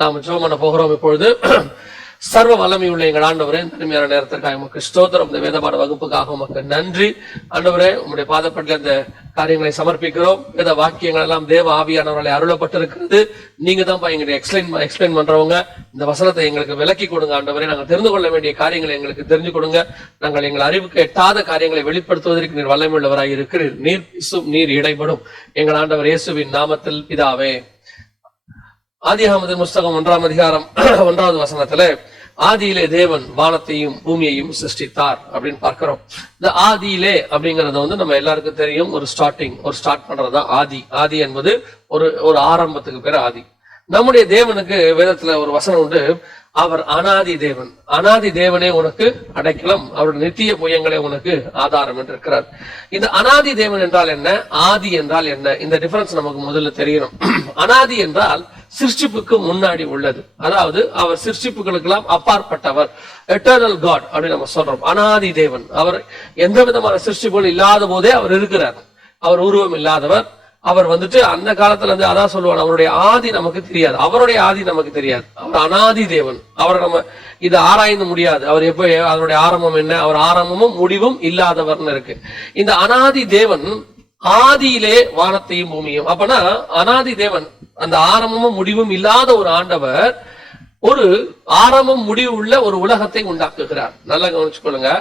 நாம் ஜெபம் பண்ண போகிறோம் இப்பொழுது. சர்வ வல்லமை உள்ள எங்கள் ஆண்டவரே, தனிமையான நேரத்திற்காக உமக்கு ஸ்தோத்திரம். இந்த வேதபாட வகுப்புக்காக உமக்கு நன்றி ஆண்டவரே. உங்களுடைய பாதப்பட்டில் இந்த காரியங்களை சமர்ப்பிக்கிறோம். வேத வாக்கியங்கள் எல்லாம் தேவ ஆவியானவர்களை அருளப்பட்டிருக்கிறது. நீங்க தான் எங்களுக்கு எக்ஸ்பிளைன் பண்றவங்க. இந்த வசனத்தை எங்களுக்கு விளக்கி கொடுங்க ஆண்டவரே. நாங்கள் தெரிந்து கொள்ள வேண்டிய காரியங்களை எங்களுக்கு தெரிஞ்சு கொடுங்க. நாங்கள் எங்கள் அறிவுக்கு எட்டாத காரியங்களை வெளிப்படுத்துவதற்கு நீர் வல்லமை உள்ளவராய் இருக்கிறீர். நீர் பேசும், நீர் இடைப்படும். எங்கள் ஆண்டவர் இயேசுவின் நாமத்தில் பிதாவே. ஆதியாகமத்தின் புஸ்தகம் 1ஆம் அதிகாரம் 1வது வசனத்துல ஆதியிலே தேவன் வானத்தையும் பூமியையும் சிருஷ்டித்தார் அப்படின்னு பார்க்கிறோம். இந்த ஆதியிலே அப்படிங்கறது நம்ம எல்லாருக்கும் தெரியும். ஒரு ஸ்டார்ட் பண்றதுதான் ஆதி. ஆதி என்பது ஒரு ஆரம்பத்துக்கு பேர் ஆதி. நம்முடைய தேவனுக்கு வேதத்துல ஒரு வசனம் உண்டு, அவர் அனாதி தேவன். அனாதி தேவனே உனக்கு அடைக்கலம், அவருடைய நித்திய புயங்களே உனக்கு ஆதாரம் என்று இருக்கிறார். இந்த அனாதி தேவன் என்றால் என்ன, ஆதி என்றால் என்ன, இந்த டிஃபரன்ஸ் நமக்கு முதல்ல தெரியணும். அனாதி என்றால் சிருஷ்டிப்புக்கு முன்னாடி உள்ளது, அதாவது அவர் சிருஷ்டிப்புகளுக்கெல்லாம் அப்பாற்பட்டவர், எட்டர்னல் காட் அப்படின்னு நம்ம சொல்றோம். அனாதி தேவன், அவர் எந்த விதமான சிருஷ்டிப்புகள் இல்லாத போதே அவர் இருக்கிறார். அவர் உருவம் இல்லாதவர். அவர் அந்த காலத்துல இருந்து அதான் சொல்லுவார், அவருடைய ஆதி நமக்கு தெரியாது, அவருடைய ஆதி நமக்கு தெரியாது. அவர் அனாதி தேவன். அவரை நம்ம இதை ஆராய்ந்து முடியாது. அவர் எப்ப அதனுடைய ஆரம்பம் என்ன, அவர் ஆரம்பமும் முடிவும் இல்லாதவர்னு இருக்கு. இந்த அனாதி தேவன் ஆதியிலே வானத்தையும் பூமியும். அப்பனா அனாதி தேவன், அந்த ஆரம்பமும் முடிவும் இல்லாத ஒரு ஆண்டவர் ஒரு ஆரம்பம் முடிவு உள்ள ஒரு உலகத்தை உண்டாக்குகிறார். நல்லா கவனிச்சுக்கொள்ளுங்க.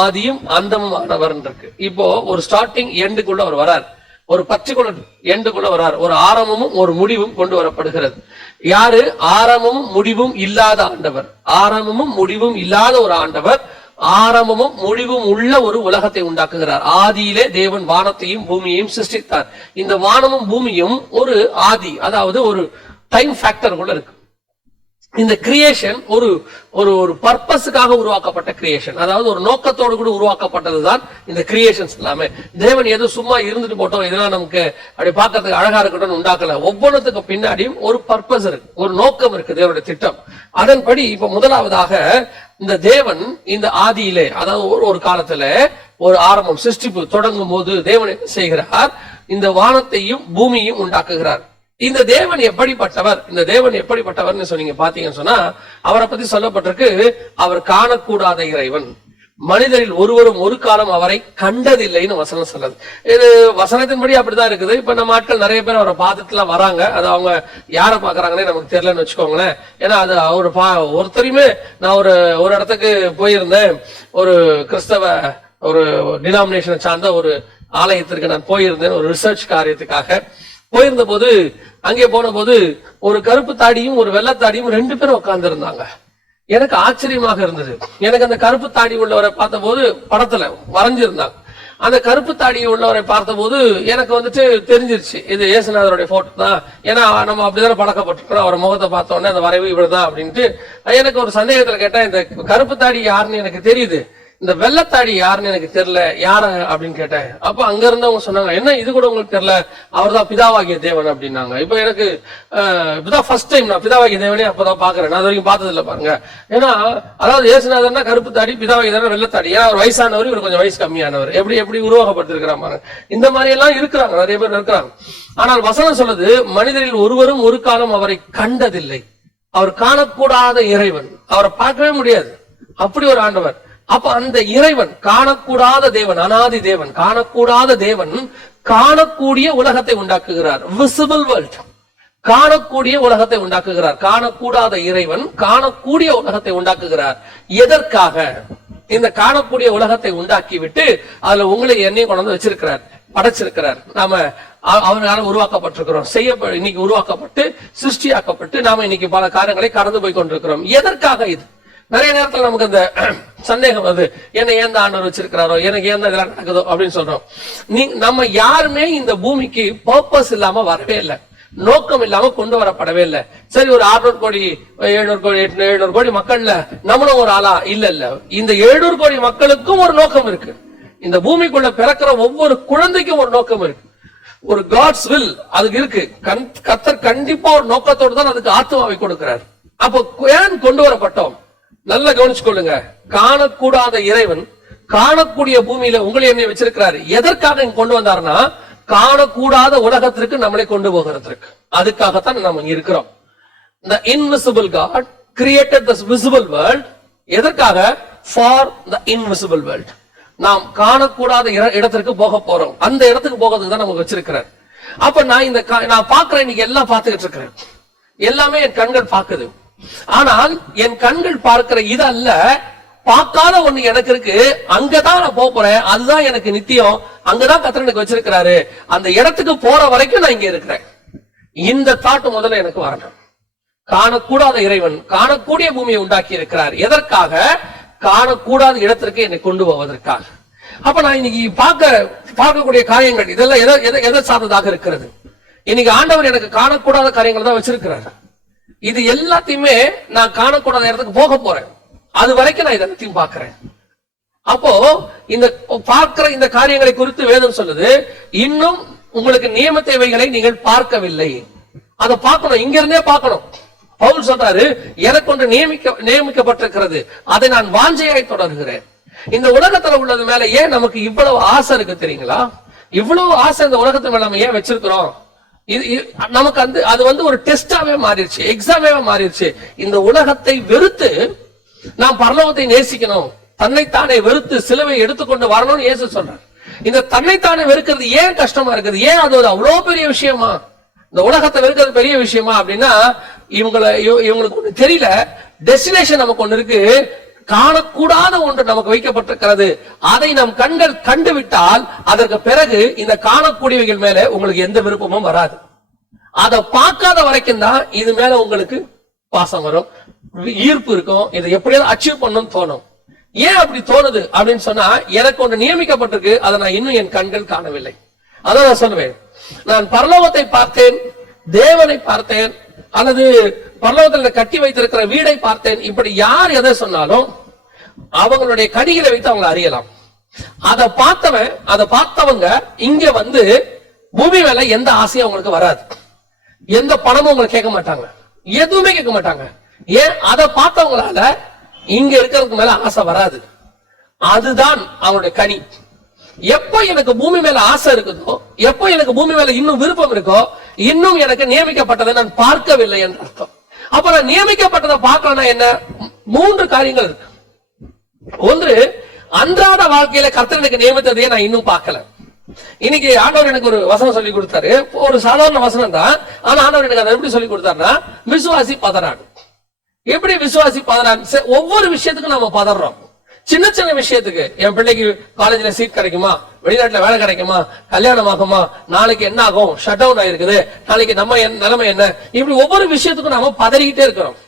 ஆதியும் அந்தமும் ஆனவர் இருக்கு. இப்போ ஒரு ஸ்டார்டிங் எண்டுக்குள்ள அவர் வரார், ஒரு பர்டிகுலர் எண்டுக்குள்ள வரார். ஒரு ஆரம்பமும் ஒரு முடிவும் கொண்டு வரப்படுகிறது. யாரு? ஆரம்பமும் முடிவும் இல்லாத ஆண்டவர். ஆரம்பமும் முடிவும் இல்லாத ஒரு ஆண்டவர் ஆரம்பமும் முடிவும் உள்ள ஒரு உலகத்தை உண்டாக்குகிறார். ஆதியிலே தேவன் வானத்தையும் பூமியையும் சிருஷ்டித்தார். இந்த வானமும் பூமியும் ஒரு ஆதி, அதாவது ஒரு டைம் ஃபேக்டர் கூட இருக்கு. இந்த கிரியேஷன் ஒரு ஒரு பர்பஸுக்காக உருவாக்கப்பட்ட கிரியேஷன், அதாவது ஒரு நோக்கத்தோடு கூட உருவாக்கப்பட்டதுதான் இந்த கிரியேஷன்ஸ் எல்லாமே. தேவன் எதுவும் சும்மா இருந்துட்டு போட்டோம், இதெல்லாம் நமக்கு அப்படி பார்க்கறதுக்கு அழகா இருக்கட்டும் உண்டாக்கல. ஒவ்வொன்றுத்துக்கு பின்னாடியும் ஒரு பர்பஸ் இருக்கு, ஒரு நோக்கம் இருக்கு, தேவனுடைய திட்டம். அதன்படி இப்ப முதலாவதாக இந்த தேவன் இந்த ஆதியிலே, அதாவது ஒரு காலத்துல ஒரு ஆரம்பம் சிருஷ்டிப்பு தொடங்கும் போது தேவன் என்ன செய்கிறார், இந்த வானத்தையும் பூமியையும் உண்டாக்குகிறார். இந்த தேவன் எப்படிப்பட்டவர், இந்த தேவன் எப்படிப்பட்டவர்னு சொன்னீங்க பாத்தீங்கன்னு சொன்னா, அவரை பத்தி சொல்லப்பட்டிருக்கு, அவர் காணக்கூடாத இறைவன், மனிதரில் ஒருவரும் ஒரு காலம் அவரை கண்டதில்லைன்னு வசனம் சொல்லுது. இது வசனத்தின்படி அப்படிதான் இருக்குது. இப்ப நம்ம ஆட்கள் நிறைய பேர் அவரை பார்த்துட்டுலாம் வராங்க. அது அவங்க யாரை பாக்குறாங்கன்னே நமக்கு தெரியலன்னு வச்சுக்கோங்களேன். ஏன்னா அது அவரு ஒருத்தரையுமே, நான் ஒரு இடத்துக்கு போயிருந்தேன், ஒரு கிறிஸ்தவ ஒரு டினாமினேஷனை சார்ந்த ஒரு ஆலயத்திற்கு நான் போயிருந்தேன், ஒரு ரிசர்ச் காரியத்துக்காக போயிருந்த போது, அங்கே போன போது ஒரு கருப்பு தாடியும் ஒரு வெள்ளத்தாடியும் 2 பேரும் உட்கார்ந்து இருந்தாங்க. எனக்கு ஆச்சரியமாக இருந்தது. எனக்கு அந்த கருப்பு தாடி உள்ளவரை பார்த்த போது, படத்துல வரைஞ்சிருந்தாங்க, அந்த கருப்பு தாடி உள்ளவரை பார்த்த போது எனக்கு தெரிஞ்சிருச்சு, இது இயேசுநாதருடைய போட்டோ தான். ஏன்னா நம்ம அப்படிதானே பழக்கப்பட்டிருக்கிறோம். அவர் முகத்தை பார்த்த உடனே அந்த வரைவு இவ்வளவுதான் அப்படின்ட்டு. எனக்கு ஒரு சந்தேகத்துல கேட்டேன், இந்த கருப்பு தாடி யாருன்னு எனக்கு தெரியுது, இந்த வெள்ளத்தாடி யாருன்னு எனக்கு தெரியல, யாரு அப்படின்னு கேட்டேன். அப்ப அங்க இருந்தவங்க சொன்னாங்க, என்ன இது கூட உங்களுக்கு தெரியல, அவர் தான் பிதாவாகிய தேவன் அப்படின்னாங்க. இப்ப எனக்கு இப்பதான் ஃபர்ஸ்ட் டைம் நான் பிதாவாகிய தேவனே அப்பதான் பாக்குறேன். நான் அது வரைக்கும் பார்த்தது இல்ல பாருங்க. ஏன்னா அதாவது இயேசுநாதர்னா கருப்பு தாடி, பிதாவாகிய தேவன் வெள்ளத்தாடி. ஏன்னா அவர் வயசானவர், இவர் கொஞ்சம் வயசு கம்மியானவர். எப்படி உருவாக்கப்படுத்திருக்கிறாங்க. இந்த மாதிரி எல்லாம் இருக்கிறாங்க, நிறைய பேர் இருக்கிறாங்க. ஆனால் வசனம் சொல்லுது, மனிதரில் ஒருவரும் ஒரு காலம் அவரை கண்டதில்லை. அவர் காணக்கூடாத இறைவன், அவரை பார்க்கவே முடியாது, அப்படி ஒரு ஆண்டவர். அப்ப அந்த இறைவன், காணக்கூடாத தேவன், அனாதி தேவன், காணக்கூடாத தேவன் காணக்கூடிய உலகத்தை உண்டாக்குகிறார். விசிபிள் வேர்ல்ட், காணக்கூடிய உலகத்தை உண்டாக்குகிறார். காணக்கூடாத இறைவன் காணக்கூடிய உலகத்தை உண்டாக்குகிறார். எதற்காக? இந்த காணக்கூடிய உலகத்தை உண்டாக்கி விட்டு அதுல உங்களை என்னையும் கொண்டு வந்து வச்சிருக்கிறார், படைச்சிருக்கிறார். நாம அவரால் உருவாக்கப்பட்டிருக்கிறோம், இன்னைக்கு உருவாக்கப்பட்டு சிருஷ்டியாக்கப்பட்டு நாம இன்னைக்கு பல காரியங்களை கடந்து போய் கொண்டிருக்கிறோம். எதற்காக? இது நிறைய நேரத்துல நமக்கு அந்த சந்தேகம் வருது, என்ன ஏன் ஆண்டவர் வச்சிருக்கிறாரோ, எனக்கு ஏன் இதெல்லாம் நடக்குதோ அப்படின்னு சொல்றோம். நம்ம யாருமே இந்த பூமிக்கு பர்பஸ் இல்லாம வரவே இல்லை, நோக்கம் இல்லாம கொண்டு வரப்படவே இல்லை. சரி, ஒரு 600 கோடி 700 கோடி 700 கோடி மக்கள்ல நம்மளும் ஒரு ஆளா? இல்ல. இந்த 700 கோடி மக்களுக்கும் ஒரு நோக்கம் இருக்கு. இந்த பூமிக்குள்ள பிறக்கிற ஒவ்வொரு குழந்தைக்கும் ஒரு நோக்கம் இருக்கு, ஒரு காட்ஸ் வில் அதுக்கு இருக்கு. கர்த்தர் கண்டிப்பா ஒரு நோக்கத்தோடு தான் அதுக்கு ஆத்மாவை கொடுக்கிறார். அப்போ ஏன் கொண்டு வரப்பட்டோம்? நல்லா கவனிச்சுக்கொள்ளுங்க. காணக்கூடாத இறைவன் காணக்கூடிய பூமியில உங்களை என்ன வச்சிருக்கிறாரு. எதற்காக இங்க கொண்டு வந்தாருன்னா, காணக்கூடாத உலகத்திற்கு நம்மளை கொண்டு போகிறதுக்கு. அதுக்காகத்தான் நம்ம இங்க இருக்கிறோம். the invisible God created this visible world. எதற்காக? for the invisible world. நாம் காணக்கூடாத இடத்திற்கு போக போறோம். அந்த இடத்துக்கு போகிறதுக்கு தான் நமக்கு வச்சிருக்கிறார். அப்ப நான் பார்க்கிறேன், இன்னைக்கு எல்லாம் பார்த்துக்கிட்டு இருக்கிறேன், எல்லாமே என் கண்கள் பார்க்குது. ஆனால் என் கண்கள் பார்க்கிற இது அல்ல, பார்க்காத ஒண்ணு எனக்கு இருக்கு, அங்கதான் நான் போறேன், அதுதான் எனக்கு நித்தியம், அங்கதான் கர்த்தர் எனக்கு வச்சிருக்கிறாரு, அந்த இடத்துக்கு போற வரைக்கும் நான் இங்க இருக்கிறேன். இந்த தாட் முதல்ல எனக்கு வரணும். காணக்கூடாத இறைவன் காணக்கூடிய பூமியை உண்டாக்கி இருக்கிறார். எதற்காக? காணக்கூடாத இடத்திற்கு என்னை கொண்டு போவதற்காக. அப்ப நான் இன்னைக்கு பார்க்கக்கூடிய காரியங்கள் இதெல்லாம் எதை சார்ந்ததாக இருக்கிறது? இன்னைக்கு ஆண்டவர் எனக்கு காணக்கூடாத காரியங்கள் தான் வச்சிருக்கிறார். இது எல்லாத்தையுமே நான் காணக்கூடாத இடத்துக்கு போக போறேன், அது வரைக்கும் நான் இதெல்லாத்தையும் பார்க்கிறேன். அப்போ இந்த பார்க்கிற இந்த காரியங்களை குறித்து வேதம் சொல்லுது, இன்னும் உங்களுக்கு நியம தேவைகளை நீங்கள் பார்க்கவில்லை, அதை பார்க்கணும், இங்க இருந்தே பார்க்கணும். பவுல் சொல்றாரு, எனக்கு ஒன்று நியமிக்கப்பட்டிருக்கிறது, அதை நான் வாஞ்சையாய் தொடர்கிறேன். இந்த உலகத்துல உள்ளது மேல ஏன் நமக்கு இவ்வளவு ஆசை இருக்கு தெரியுங்களா? இவ்வளவு ஆசை இந்த உலகத்து மேல நம்ம ஏன் வச்சிருக்கிறோம்? நமக்கு அது ஒரு டெஸ்டாவே மாறிடுச்சு, எக்ஸாமே மாறிடுச்சு. இந்த உலகத்தை வெறுத்து நாம் பரலோகத்தை நேசிக்கணும், தன்னைத்தானே வெறுத்து சிலுவை எடுத்துக்கொண்டு வரணும்னு இயேசு சொல்றார். இந்த தன்னைத்தானே வெறுக்கிறது ஏன் கஷ்டமா இருக்குது? ஏன் அது அவ்வளவு பெரிய விஷயமா? இந்த உலகத்தை வெறுக்கிறது பெரிய விஷயமா அப்படின்னா, இவங்களுக்கு ஒண்ணு தெரியல, டெஸ்டினேஷன் நமக்கு ஒண்ணு இருக்கு, காணக்கூடாத ஒன்று நமக்கு வைக்கப்பட்டிருக்கிறது. அதை நம் கண்கள் கண்டுவிட்டால் அதற்கு பிறகு இந்த காணக்கூடியவைகள் மேல உங்களுக்கு எந்த விருப்பமும் வராது. அதை பார்க்காத வரைக்கும் தான் இது மேல உங்களுக்கு பாசம் வரும், ஈர்ப்பு இருக்கும், இதை எப்படியாவது அச்சீவ் பண்ணணும்னு தோணும். ஏன் அப்படி தோணுது அப்படின்னு சொன்னா, எனக்கு ஒன்று நியமிக்கப்பட்டிருக்கு, அதை நான் இன்னும் என் கண்கள் காணவில்லை. அதான் நான் சொல்லுவேன், நான் பரலோகத்தை பார்த்தேன், தேவனை பார்த்தேன், அல்லது பரலோகத்தில் கட்டி வைத்திருக்கிற வீடை பார்த்தேன், இப்படி யார் எதை சொன்னாலும் அவங்களுடைய கனிகளை வைத்து அவங்களை அறியலாம். அதை பார்த்தவங்க இங்க வந்து பூமி மேல எந்த ஆசையும் அவங்களுக்கு வராது, எந்த பணமும் உங்களுக்கு கேட்க மாட்டாங்க, எதுவுமே கேட்க மாட்டாங்க. ஏன்? அதை பார்த்தவங்களால இங்க இருக்கிறதுக்கு மேல ஆசை வராது. அதுதான் அவங்களுடைய கனி. எப்போ எனக்கு பூமி மேல ஆசை இருக்குதோ, எப்போ எனக்கு பூமி மேல இன்னும் விருப்பம் இருக்கோ, இன்னும் எனக்கு நியமிக்கப்பட்டதை நான் பார்க்கவில்லை என்று அர்த்தம். அப்ப நான் நியமிக்கப்பட்டதை பார்க்கலன்னா என்ன? 3 காரியங்கள் இருக்கு. ஒன்று, அன்றாட வாழ்க்கையில கர்த்தர் எனக்கு நியமித்ததையே நான் இன்னும் பார்க்கல. இன்னைக்கு ஆண்டவர் எனக்கு ஒரு வசனம் சொல்லி கொடுத்தாரு, ஒரு சாதாரண வசனம் தான், ஆனா ஆண்டவர் எனக்கு அதை எப்படி சொல்லி கொடுத்தாருன்னா, விசுவாசி பதறான். எப்படி விசுவாசி பதறான்? ஒவ்வொரு விஷயத்துக்கும் நம்ம பதறோம். சின்ன சின்ன விஷயத்துக்கு, என் பிள்ளைக்கு காலேஜ்ல சீட் கிடைக்குமா, வெளிநாட்டுல வேலை கிடைக்குமா, கல்யாணம் ஆகுமா, நாளைக்கு என்ன ஆகும், ஷட் டவுன் ஆயிருக்குது, நாளைக்கு நம்ம நிலைமை என்ன, இப்படி ஒவ்வொரு விஷயத்துக்கும் நாம பதறிக்கிட்டே இருக்கிறோம்.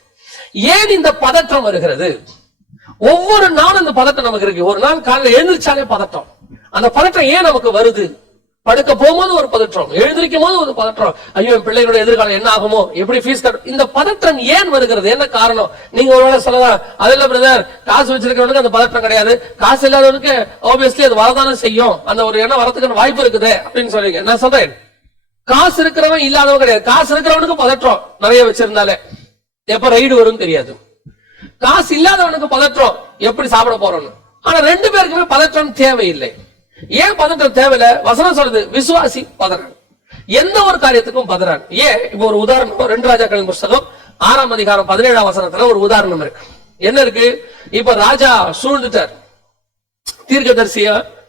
ஏன் இந்த பதற்றம் வருகிறது? ஒவ்வொரு நாளும் இந்த பதட்டம் நமக்கு இருக்கு. ஒரு நாள் காலையில் எழுந்திரிச்சாலே பதட்டம். அந்த பதட்டம் ஏன் நமக்கு வருது? படுக்க போகும்போது ஒரு பதற்றம், எழுந்திருக்கும் போது ஒரு பதற்றம், ஐயோ என் பிள்ளைகளோட எதிர்காலம் என்ன ஆகுமோ, எப்படி ஃபீஸ் கட்ட, இந்த பதற்றம் ஏன் வருகிறது? என்ன காரணம்? நீங்க ஒருவேளை சொல்லலாம், அதில் பிரதர் காசு வச்சிருக்கிறவனுக்கு அந்த பதற்றம் கிடையாது, காசு இல்லாதவனுக்கு ஆப்வியஸ்லி அது வரதானே செய்யும், அந்த ஒரு எண்ணம் வரதுக்கான வாய்ப்பு இருக்குது அப்படின்னு சொல்றீங்க. நான் சொல்றேன், காசு இருக்கிறவன் இல்லாதவன் கிடையாது. காசு இருக்கிறவனுக்கு பதற்றம் நிறைய வச்சிருந்தாலே எப்ப ரைடு வரும் தெரியாது. காசு இல்லாதவனுக்கு பதற்றம் எப்படி சாப்பிட போறோம்னு. ஆனா 2 பேருக்குமே பதற்றம் தேவையில்லை. ஏன் பதற்றம் தேவையில்லை? வசனம் சொல்றது, விசுவாசி பதறான், எந்த ஒரு காரியத்துக்கும் பதறான். ஏன்? இப்ப ஒரு உதாரணம், 2 ராஜாக்களின் புஸ்தகம் 6ஆம் அதிகாரம் 17ஆம் வசனத்துல ஒரு உதாரணம் இருக்கு. என்ன இருக்கு? இப்ப ராஜா சூழ்ந்துட்டார், தீர்க்கதரிசிய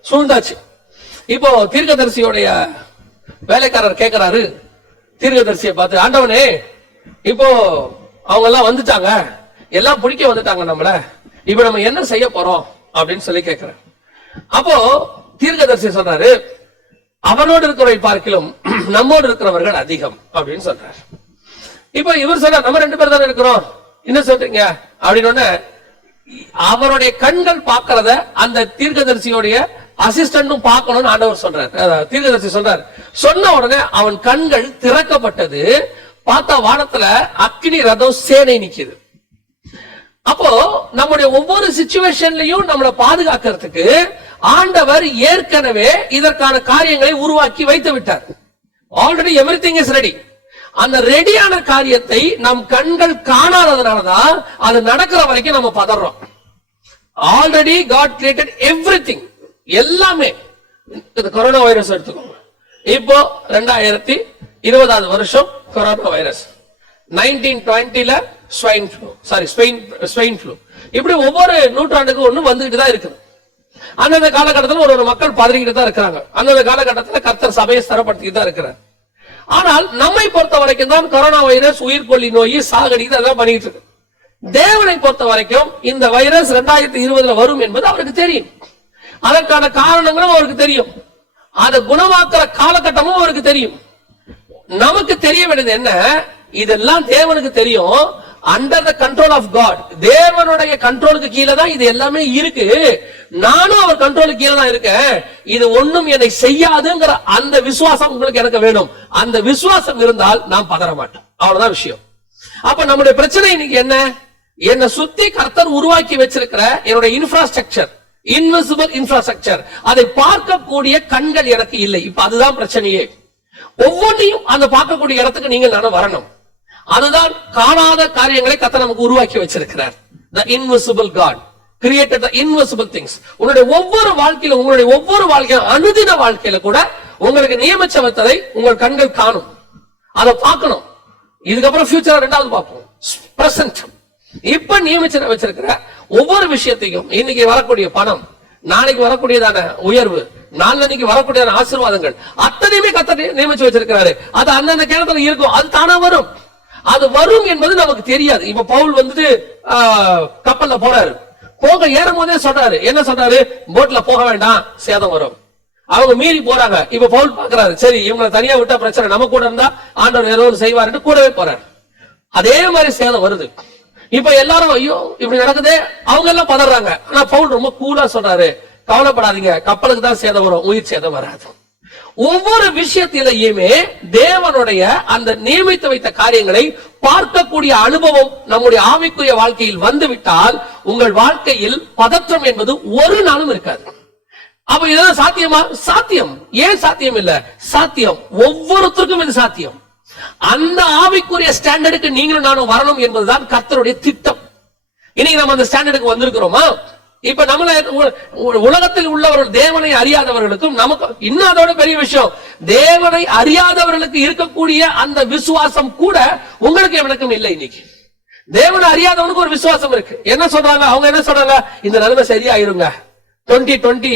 சூழ்ந்தாச்சு. இப்போ தீர்க்கதரிசியோடைய வேலைக்காரர் கேட்கிறாரு தீர்க்கதரிசியை பார்த்து, ஆண்டவனே இப்போ அவங்க எல்லாம் வந்துட்டாங்க, எல்லாம் பிடிக்க வந்துட்டாங்க நம்மள, இப்ப நம்ம என்ன செய்ய போறோம் அப்படின்னு சொல்லி கேட்கிறார். அப்போ தீர்க்கதரிசி சொல்றாரு, அவனோடு இருக்கிறவரை பார்க்கிலும் நம்மோடு இருக்கிறவர்கள் அதிகம் அப்படின்னு சொல்றாரு. இப்ப இவர் சொல்றார், நம்ம 2 பேர் தானே இருக்கிறோம், என்ன சொல்றீங்க அப்படின்னு. அவருடைய கண்கள் பார்க்கறத அந்த தீர்க்கதரிசியோடைய அசிஸ்டன்டும் பார்க்கணும்னு ஆண்டவர் சொல்றாரு. தீர்க்கதரிசி சொல்றாரு. சொன்ன உடனே அவன் கண்கள் திறக்கப்பட்டது, பார்த்தா வானத்துல அக்னி ரதம் சேனை நிக்குது. அப்போ நம்முடைய ஒவ்வொரு சிச்சுவேஷன்லயும் நம்மளை பாதுகாக்கிறதுக்கு ஆண்டவர் ஏற்கனவே இதற்கான காரியங்களை உருவாக்கி வைத்து விட்டார். Already everything is ready. அந்த ரெடியான காரியத்தை நம் கண்கள் காணாததுனாலதான் அது நடக்கிற வரைக்கும் நம்ம பதறோம். ஆல்ரெடி காட் கிரியேட்டட் எவ்ரிதிங், எல்லாமே. கொரோனா வைரஸ் எடுத்துக்கோங்க. இப்போ 2020 வருஷம் கொரோனா வைரஸ். 1920 swine flu. இப்படி ஒவ்வொரு நூற்றாண்டுக்கு ஒண்ணு வந்துகிட்டு தான் இருக்குது. அந்தந்த காலகட்டத்தில் ஒரு மக்கள் பதறிக்கிட்டு தான் இருக்கிறாங்க. அந்தந்த காலகட்டத்தில் கர்த்தர் சபையை ஸ்திரப்படுத்திட்டு தான் இருக்கிறார். ஆனால் நம்மை பொறுத்த வரைக்கும் தான் கொரோனா வைரஸ், உயிர்கொல்லி நோய், சாகடிக்கு அதெல்லாம் பண்ணிட்டு இருக்கு. தேவனை பொறுத்த வரைக்கும் இந்த வைரஸ் 2020 வரும் என்பது அவருக்கு தெரியும். அதற்கான காரணங்களும் அவருக்கு தெரியும். அதை குணமாக்குற காலகட்டமும் அவருக்கு தெரியும். நமக்கு தெரிய வேண்டியது என்ன? இதெல்லாம் தேவனுக்கு தெரியும். Under the control of God, தேவனுடைய கண்ட்ரோலுக்கு கீழே தான் இது எல்லாமே இருக்கு. நானும் அவர் கண்ட்ரோலுக்கு கீழே தான் இருக்கேன். இது ஒண்ணும் என்னை செய்யாதுங்கிற அந்த விசுவாசம் உங்களுக்கு எனக்கு வேணும். அந்த விசுவாசம் இருந்தால் நாம் பதற மாட்டோம். அவ்வளவுதான் விஷயம். அப்ப நம்முடைய பிரச்சனை இன்னைக்கு என்ன? என்னை சுத்தி கர்த்தர் உருவாக்கி வச்சிருக்கிற என்னுடைய இன்ஃப்ராஸ்ட்ரக்சர், இன்விசிபிள் இன்ஃப்ராஸ்ட்ரக்சர், அதை பார்க்கக்கூடிய கண்கள் எனக்கு இல்லை. இப்ப அதுதான் பிரச்சனையே. ஒவ்வொன்றையும் அந்த பார்க்கக்கூடிய இடத்துக்கு நீங்கள் நானும் வரணும். அதுதான் காணாத காரியங்களை கர்த்தர் நமக்கு உருவாக்கி வச்சிருக்கிறார். The invisible God created the invisible things. உங்களுடைய ஒவ்வொரு வாழ்க்கையில, உங்களுடைய ஒவ்வொரு வாழ்க்கையில, அனுதின வாழ்க்கையில கூட உங்களுக்கு நியமிச்சவத்தை உங்கள் கண்கள் காணும். அதை பார்க்கணும். இதுக்கப்புறம் ஃபியூச்சர் ரெண்டாவது பார்ப்போம். பிரசன்ட் இப்ப நியமிச்சு வச்சிருக்கிற ஒவ்வொரு விஷயத்தையும், இன்னைக்கு வரக்கூடிய பணம், நாளைக்கு வரக்கூடியதான உயர்வு, நாளைக்கு வரக்கூடியதான ஆசீர்வாதங்கள் அத்தனையுமே கர்த்தர் நியமிச்சு வச்சிருக்கிறாரு. அது அந்தந்த நேரத்துல இருக்கும். அது தானா வரும். அது வரும் என்பது நமக்கு தெரியாது. இப்ப பவுல் வந்துட்டு கப்பல்ல போறாரு. போக ஏறும் போதே சொல்றாரு, என்ன சொல்றாரு? போட்ல போக வேண்டாம், சேதம் வரும். அவங்க மீறி போறாங்க. இப்ப பவுல் பாக்குறாரு, சரி இவங்களை தனியா விட்டா பிரச்சனை, நம்ம கூட இருந்தா ஆண்டவர் ஏதோ செய்வாரு, கூடவே போறாரு. அதே மாதிரி சேதம் வருது. இப்ப எல்லாரும் ஐயோ இப்படி நடக்குதே, அவங்க எல்லாம் பதறாங்க. ஆனா பவுல் ரொம்ப கூலா சொல்றாரு, கவலைப்படாதீங்க, கப்பலுக்கு தான் சேதம் வரும், உயிர் சேதம் வராது. ஒவ்வொரு விஷயத்திலேயுமே தேவனுடைய அந்த நியமித்து வைத்த காரியங்களை பார்க்கக்கூடிய அனுபவம் நம்முடைய ஆவிக்குரிய வாழ்க்கையில் வந்துவிட்டால் உங்கள் வாழ்க்கையில் பதற்றம் என்பது ஒரு நாளும் இருக்காது. அப்ப இதெல்லாம் சாத்தியமா? சாத்தியம். ஏன் சாத்தியம் இல்ல? சாத்தியம். ஒவ்வொருத்தருக்கும் இது சாத்தியம். அந்த ஆவிக்குரிய ஸ்டாண்டர்டுக்கு நீங்களும் நானும் வரணும் என்பதுதான் கர்த்தருடைய திட்டம். இன்னைக்கு நம்ம அந்த ஸ்டாண்டர்டுக்கு வந்திருக்கிறோமா? இப்ப நம்மள உலகத்தில் உள்ளவர்கள், தேவனை அறியாதவர்களுக்கும் நமக்கு இன்னும் அதோட பெரிய விஷயம், தேவனை அறியாதவர்களுக்கு இருக்கக்கூடிய அந்த விசுவாசம் கூட உங்களுக்கு எனக்கும் இல்லை. இன்னைக்கு தேவனை அறியாதவனுக்கு ஒரு விசுவாசம் இருக்கு. என்ன சொல்றாங்க அவங்க? என்ன சொல்றாங்க? இந்த நிலைமை சரியாயிருங்க, 2020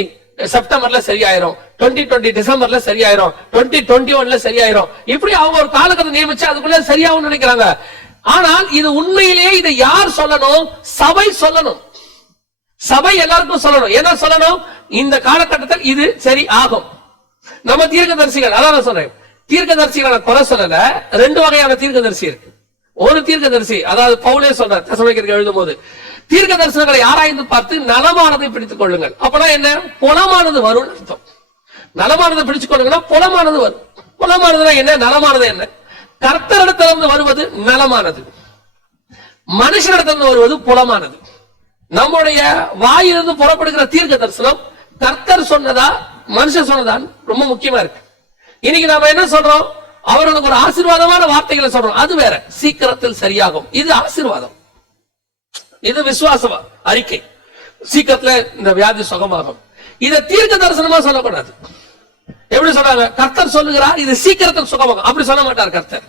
செப்டம்பர்ல சரியாயிரும், 2020 டிசம்பர்ல சரியாயிரும், 2021 சரியாயிரும். இப்படி அவங்க ஒரு காலகட்டம் நியமிச்சு அதுக்குள்ள சரியாகும் நினைக்கிறாங்க. ஆனால் இது உண்மையிலேயே இதை யார் சொல்லணும்? சபை சொல்லணும். சபை எல்லாருக்கும் சொல்லணும். என்ன சொல்லணும்? இந்த காலகட்டத்தில் இது சரி ஆகும். நம்ம தீர்க்கதரிசிகள், அதான் நான் சொல்றேன், தீர்க்கதரிசிகளை குறை சொல்லல. ரெண்டு வகையான தீர்க்கதரிசி இருக்கு. ஒரு தீர்க்கதரிசி, அதாவது பவுலே சொல்றார் தெசலோனிக்கேயருக்கு எழுதும் போது, தீர்க்க தரிசனங்களை ஆராய்ந்து பார்த்து நலமானதை பிடித்துக் கொள்ளுங்கள். அப்பனா என்ன? புலமானது வரும் அர்த்தம். நலமானதை பிடிச்சுக் கொள்ளுங்கன்னா புலமானது வரும். புலமானதுனா என்ன? நலமானது என்ன? கர்த்தரிடத்திலிருந்து வருவது நலமானது, மனுஷனிடத்திலிருந்து வருவது புலமானது. நம்முடைய வாயிலிருந்து புறப்படுகிற தீர்க்க தரிசனம் கர்த்தர் சொன்னதா மனுஷன் சொன்னதான் ரொம்ப முக்கியமா இருக்கு. இன்னைக்கு நாம என்ன சொல்றோம்? அவர்களுக்கு ஒரு ஆசீர்வாதமான வார்த்தைகளை சொல்றோம், அது வேற. சீக்கிரத்தில் சரியாகும், இது ஆசீர்வாதம், இது விசுவாச அறிக்கை. சீக்கிரத்துல இந்த வியாதி சுகமாகும். இதை தீர்க்க தரிசனமா சொல்லக்கூடாது. எப்படி சொல்றாங்க? கர்த்தர் சொல்லுகிறார் இது சீக்கிரத்தில் சுகமாகும், அப்படி சொல்ல மாட்டார் கர்த்தர்.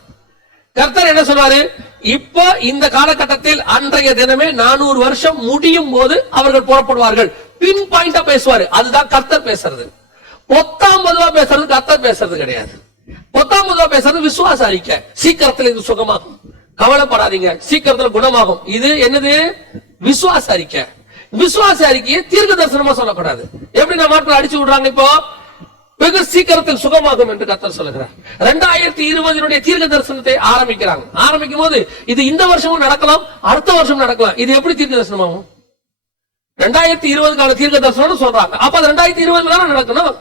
கர்த்தர் என்ன சொல்வாரு? இப்ப இந்த காலகட்டத்தில் அன்றைய தினமே 400 வருஷம் முடியும் போது அவர்கள் புறப்படுவார்கள். பின் பாயிண்டா பேசுவாரு. அதுதான் கர்த்தர் பேசுறது. பொத்தாம் பொதுவா பேசுறது கர்த்தர் பேசுறது கிடையாது. பொத்தாம் பொதுவா பேசுறது விசுவாச அறிக்கை. சீக்கிரத்தில் இது சுகமாகும், கவலைப்படாதீங்க, சீக்கிரத்தில் குணமாகும். இது என்னது? விசுவாச அறிக்கை. விசுவாச அறிக்கையை தீர்க்க தரிசனமா சொல்லக்கூடாது. எப்படி நம்ம நாட்கள் அடிச்சு விடுறாங்க? இப்போ வெகு சீக்கிரத்தில் சுகமாகும் என்று கர்த்தர் சொல்லுகிறார். 2020 தீர்க்க தரிசனத்தை ஆரம்பிக்கிறாங்க. ஆரம்பிக்கும் போது இது இந்த வருஷமும் நடக்கலாம், அடுத்த வருஷம் நடக்கலாம். இது எப்படி தீர்க்க தரிசனமாகும்? 2020 தீர்க்க தரிசனம் சொல்றாங்க. அப்ப அது 2020 தானே நடக்கணும்.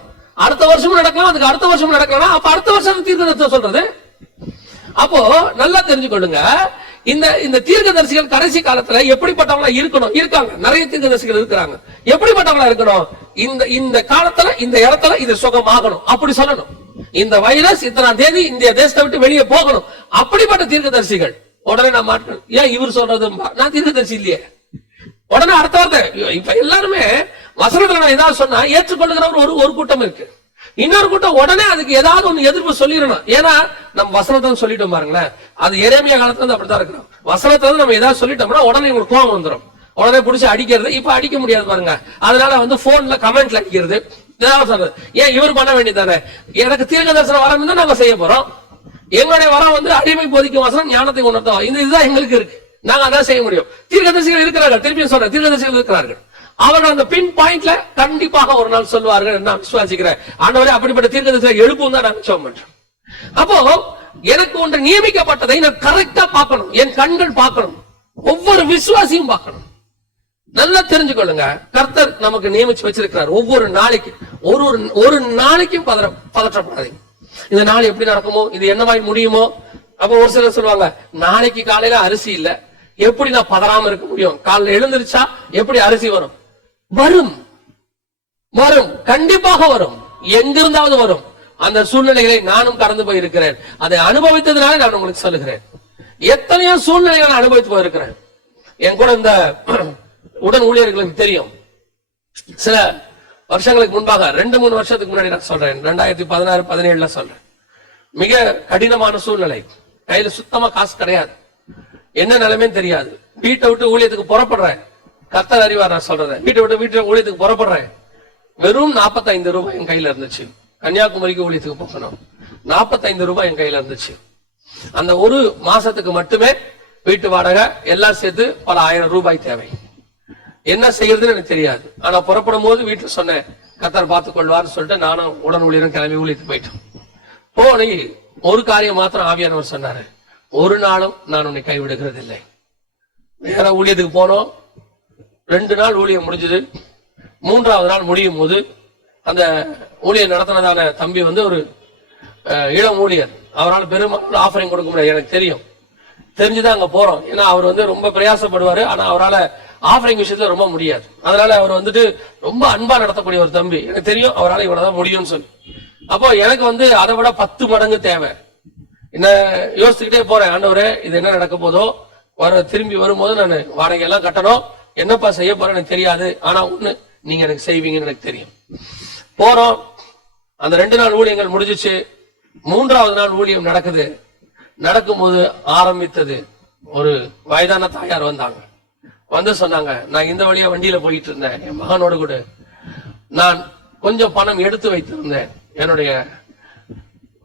அடுத்த வருஷமும் நடக்கலாம், அதுக்கு அடுத்த வருஷமும் நடக்கலாம். அப்ப அடுத்த வருஷம் தீர்க்க தரிசனம் சொல்றது. அப்போ நல்லா தெரிஞ்சுக்கொள்ளுங்க, இந்த தீர்க்கதரிசிகள் கடைசி காலத்துல எப்படிப்பட்டவங்களா இருக்கணும்? இருக்காங்க, நிறைய தீர்க்கதரிசிகள் இருக்கிறாங்க. எப்படிப்பட்டவங்களா இருக்கணும்? இந்த காலத்துல இந்த இடத்துல இது சுகமாகணும் அப்படி சொல்லணும். இந்த வைரஸ் இத்தனாம் தேதி இந்த தேசத்தை விட்டு வெளியே போகணும், அப்படிப்பட்ட தீர்க்கதரிசிகள். உடனே நான் மாட்டேன், ஏன் இவர் சொல்றது? நான் தீர்க்கதரிசி இல்லையே. உடனே அடுத்த வார்த்தை. இப்ப எல்லாருமே வசனத்துல நான் ஏதாவது சொன்னா ஏற்றுக்கொள்ளுகிறவர் ஒரு கூட்டம் இருக்கு. இன்னொரு கூட்டம் உடனே அதுக்கு ஏதாவது ஒண்ணு எதிர்ப்பு சொல்லிடணும். ஏன்னா நம்ம வசனத்தை சொல்லிட்டோம் பாருங்களேன், அது எரேமியா காலத்துல இருந்து அப்படித்தான் இருக்கிறோம். வசனத்தை நம்ம ஏதாவது சொல்லிட்டோம்னா உடனே உங்களுக்கு கோபம் வந்துடும், உடனே பிடிச்சி அடிக்கிறது. இப்ப அடிக்க முடியாது பாருங்க, அதனால போன்ல கமெண்ட்ல அடிக்கிறது. சொல்றது ஏன் இவர் பண்ண வேண்டியதானே? எனக்கு தீர்க்க தரிசனம் வரம் தான் நாங்க செய்ய போறோம். எங்களுடைய வரம் அடிமை போதிக்கும் வசனம், ஞானத்தை உணர்த்தோம். இதுதான் எங்களுக்கு இருக்கு, நாங்க அதான் செய்ய முடியும். தீர்க்கதரிசிகள் இருக்கிறார்கள், திருப்பி சொல்றேன், தீர்க்கதரிசிகள் இருக்கிறார்கள். அவர்கள் அந்த பின் பாயிண்ட்ல கண்டிப்பாக ஒரு நாள் சொல்வார்கள் நான் விசுவாசிக்கிறேன். ஆண்டவரே அப்படிப்பட்ட தீர்க்கதரிசிகளை எழுப்பும் தான் நான் ஜெபம் பண்றேன். அப்போ எனக்கு ஒன்று நியமிக்கப்பட்டதை நான் கரெக்டா பார்க்கணும், என் கண்கள் பார்க்கணும், ஒவ்வொரு விசுவாசியும் பார்க்கணும். நல்லா தெரிஞ்சுக்கொள்ளுங்க, கர்த்தர் நமக்கு நியமிச்சு வச்சிருக்கிறார். ஒவ்வொரு நாளைக்கு ஒரு நாளைக்கும் பதற்றப்படாதீங்க. இந்த நாள் எப்படி நடக்குமோ, இது என்னவாய் முடியுமோ. அப்ப ஒரு சிலர் சொல்லுவாங்க, நாளைக்கு காலையில அரிசி இல்ல, எப்படி நான் பதறாம இருக்க முடியும்? காலையில எழுந்திருச்சா எப்படி அரிசி வரும்? வரும், கண்டிப்பாக வரும், எங்கிருந்தாவது வரும். அந்த சூழ்நிலைகளை நானும் கடந்து போயிருக்கிறேன், அதை அனுபவித்ததுனால நான் உங்களுக்கு சொல்லுகிறேன். எத்தனையோ சூழ்நிலைகளை அனுபவித்து போயிருக்கிறேன். என் கூட இந்த உடன் ஊழியர்களுக்கு தெரியும். சில வருஷங்களுக்கு முன்பாக 2-3 வருஷத்துக்கு முன்னாடி நான் சொல்றேன், 2016-17 சொல்றேன். மிக கடினமான சூழ்நிலை, கையில சுத்தமா காசு கிடையாது, என்ன நிலைமை தெரியாது. வீட்டை விட்டு ஊழியத்துக்கு புறப்படுறேன், கர்த்தர் அறிவார் நான் சொல்றேன். வீட்டை ஊழியத்துக்கு புறப்படுறேன், வெறும் 45 ரூபாய் என் கையில இருந்துச்சு. கன்னியாகுமரிக்கு ஊழியத்துக்கு போகணும், 45 ரூபாய் என் கையில இருந்துச்சு. அந்த ஒரு மாசத்துக்கு மட்டுமே வீட்டு வாடகை எல்லாம் சேர்த்து பல 1000 ரூபாய் தேவை. என்ன செய்யறதுன்னு எனக்கு தெரியாது. ஆனா புறப்படும் போது வீட்டுல சொன்னேன், கர்த்தர் பார்த்துக் கொள்வார்னு சொல்லிட்டு நானும் உடன் ஊழியரும் கிளம்பி ஊழியத்துக்கு போயிட்டோம். போனி ஒரு காரியம் மாத்திரம் ஆவியானவர் சொன்னாரு, ஒரு நாளும் நான் உன்னை கைவிடுகிறது இல்லை. வேற ஊழியத்துக்கு போனோம், 2 நாள் ஊழியம் முடிஞ்சது. 3ஆவது நாள் முடியும் போது அந்த ஊழியர் நடத்தினதான தம்பி ஒரு இளம் ஊழியர், அவரால் பெரும்பாலும் ஆஃபரிங் கொடுக்க முடியாது எனக்கு தெரியும். தெரிஞ்சுதான் அங்க போறோம். ஏன்னா அவர் ரொம்ப பிரயாசப்படுவாரு, ஆனா அவரால் ஆஃபரிங் விஷயத்துல ரொம்ப முடியாது. அதனால அவர் ரொம்ப அன்பா நடத்தக்கூடிய ஒரு தம்பி, எனக்கு தெரியும் அவரால் இவ்வளவுதான் முடியும்னு சொல்லி. அப்போ எனக்கு அதை விட 10 மடங்கு தேவை. என்ன யோசிச்சுக்கிட்டே போறேன், ஆண்டவரே இது என்ன நடக்க போதோ, திரும்பி வரும்போது நான் வாடகை எல்லாம் கட்டணும், என்னப்பா செய்ய போறேன்னு எனக்கு தெரியாது, ஆனா ஒண்ணு நீங்க எனக்கு செய்வீங்கன்னு எனக்கு தெரியும். போறோம், அந்த 2 நாள் ஊழியங்கள் முடிஞ்சிச்சு. 3ஆவது நாள் ஊழியம் நடக்குது. நடக்கும்போது ஆரம்பித்தது, ஒரு வயதான தாயார் வந்தாங்க. சொன்னாங்க, நான் இந்த வழியா வண்டியில போயிட்டு இருந்தேன், என் மகனோடு கூட நான் கொஞ்சம் பணம் எடுத்து வைத்திருந்தேன், என்னுடைய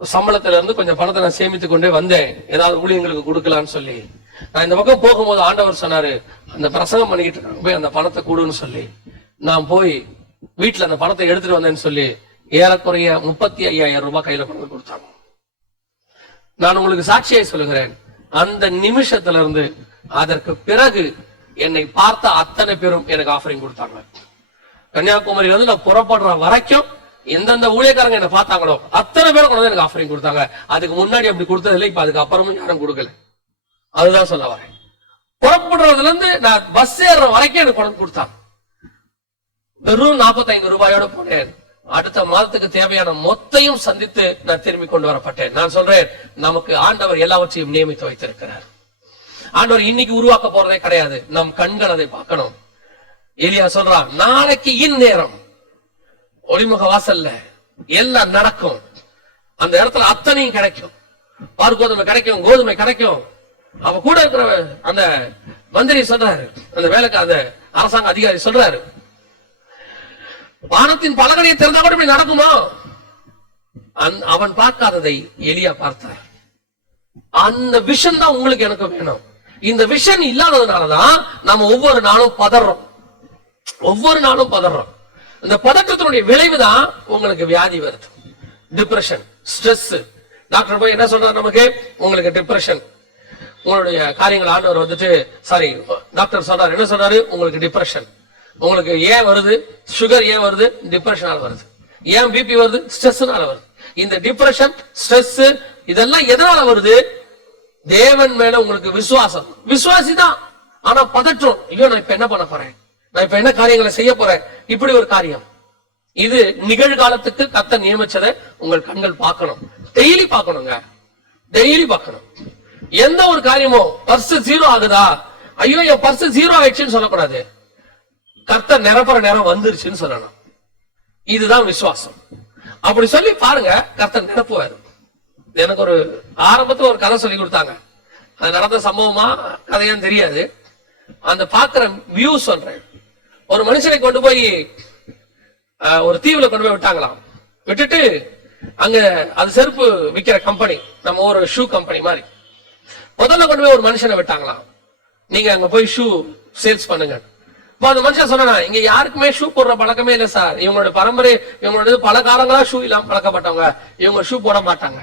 சம்பளத்துல இருந்து கொஞ்சம் பணத்தை நான் சேமித்துக் கொண்டே வந்தேன், ஏதாவது ஊழியங்களுக்கு கொடுக்கலான்னு சொல்லி. நான் இந்த பக்கம் போகும்போது ஆண்டவர் சொன்னாரு, அந்த பிரசங்கம் பண்ணிக்கிட்டு இருக்காங்க, போய் அந்த பணத்தை கொடுன்னு சொல்லி. நான் போய் வீட்டுல அந்த பணத்தை எடுத்துட்டு வந்தேன்னு சொல்லி ஏறக்குறைய 35,000 ரூபாய் கையில கொண்டு கொடுத்தாங்க. நான் உங்களுக்கு சாட்சியை சொல்லுகிறேன், அந்த நிமிஷத்துல இருந்து அதற்கு பிறகு என்னை பார்த்த அத்தனை பேரும் எனக்கு ஆஃபரிங் கொடுத்தாங்க. கன்னியாகுமரியில நான் புறப்படுற வரைக்கும் எந்தெந்த ஊழியக்காரங்க என்ன பார்த்தாங்களோ அத்தனை பேரும் கொண்டு எனக்கு ஆஃபரிங் கொடுத்தாங்க. அதுக்கு முன்னாடி அப்படி கொடுத்ததில்லை, இப்ப அதுக்கு அப்புறமும் யாரும் கொடுக்கல. அதுதான் சொல்ல வரேன். புறப்படுறதுல இருந்து நான் பஸ் ஏறுற வரைக்கும் எனக்கு கொண்டு கொடுத்தாங்க. வெறும் 45 ரூபாயோட போனேன். அடுத்த மாதத்துக்கு தேவையான மொத்தையும் சந்தித்து நான் திரும்பி கொண்டு வரப்பட்டேன். நான் சொல்றேன், நமக்கு ஆண்டவர் எல்லாவற்றையும் நியமித்து வைத்திருக்கிறார். ஆண்டவர் இன்னைக்கு உருவாக்க போறதே கிடையாது, நம் கண்கள் அதை பார்க்கணும். எலியா சொல்றான், நாளைக்கு இந்நேரம் ஒளிமுக வாசல்ல எல்லாம் நடக்கும், அந்த இடத்துல அத்தனையும் கிடைக்கும், பார்க்கோதுமை கிடைக்கும், கோதுமை கிடைக்கும். அவ கூட இருக்கிற அந்த மந்திரி சொல்றாரு, அந்த வேலைக்கு அந்த அரசாங்க அதிகாரி சொல்றாரு, வானத்தின் பலகணியை திறந்தா கூட இப்படி நடக்குமா? அவன் பார்க்காததை எலியா பார்த்தார். அந்த விஷன் தான் உங்களுக்கு எனக்கு வேணும். இந்த விஷன் இல்லாததுனாலதான் நம்ம ஒவ்வொரு நாளும் பதறோம். இந்த பதற்றத்தினுடைய விளைவுதான் உங்களுக்கு வியாதி வருது, டிப்ரெஷன், ஸ்ட்ரெஸ். டாக்டர் போய் என்ன சொல்றாரு நமக்கு, உங்களுக்கு டிப்ரெஷன், உங்களுடைய காரியங்கள் ஆண்டவர் டாக்டர் சொல்றாரு, என்ன சொல்றாரு, உங்களுக்கு டிப்ரெஷன். உங்களுக்கு ஏன் வருது சுகர், ஏன் வருது, டிப்ரெஷனால வருது. ஏன் பிபி வருது, ஸ்ட்ரெஸ்னால வருது. இந்த டிப்ரெஷன், ஸ்ட்ரெஸ் இதெல்லாம் எதனால வருது? தேவன் மேல உங்களுக்கு விசுவாசம், விசுவாசிதான், ஆனா பதற்றம். ஐயோ நான் இப்ப என்ன பண்ண போறேன், நான் இப்ப என்ன காரியங்களை செய்ய போறேன், இப்படி ஒரு காரியம். இது நிகழ்காலத்துக்கு கர்த்தர் நியமிச்சதை உங்கள் கண்கள் பார்க்கணும், டெய்லி பார்க்கணுங்க, டெய்லி பார்க்கணும். எந்த ஒரு காரியமோ பர்ஸ் 0 ஆகுதா, ஐயோ என் பர்ஸ் 0 ஆயிடுச்சுன்னு சொல்லக்கூடாது, கர்த்தர் நிரப்புற நேரம் வந்துருச்சுன்னு சொல்லணும். இதுதான் விசுவாசம். அப்படி சொல்லி பாருங்க, கர்த்தர் நிரப்புவார். எனக்கு ஒரு ஆரம்பத்துல ஒரு கதை சொல்லி கொடுத்தாங்க. அது நடந்த சம்பவமா கதையான்னு தெரியாது. அந்த பாக்குற வியூ சொல்றேன். ஒரு மனுஷனை கொண்டு போய் ஒரு தீவுல கொண்டு போய் விட்டாங்களாம். விட்டுட்டு அங்க அது செருப்பு விற்கிற கம்பெனி, நம்ம ஒரு ஷூ கம்பெனி மாதிரி. முதல்ல கொண்டு போய் ஒரு மனுஷனை விட்டாங்களாம், நீங்க அங்க போய் ஷூ சேல்ஸ் பண்ணுங்க. அந்த மனுஷன் சொன்னா, இங்க யாருக்குமே ஷூ போடுற பழக்கமே இல்லை சார். இவங்களோட பரம்பரை, இவங்களோட பல காலங்களா ஷூ இல்லாம பழக்கப்பட்டவங்க, இவங்க ஷூ போட மாட்டாங்க.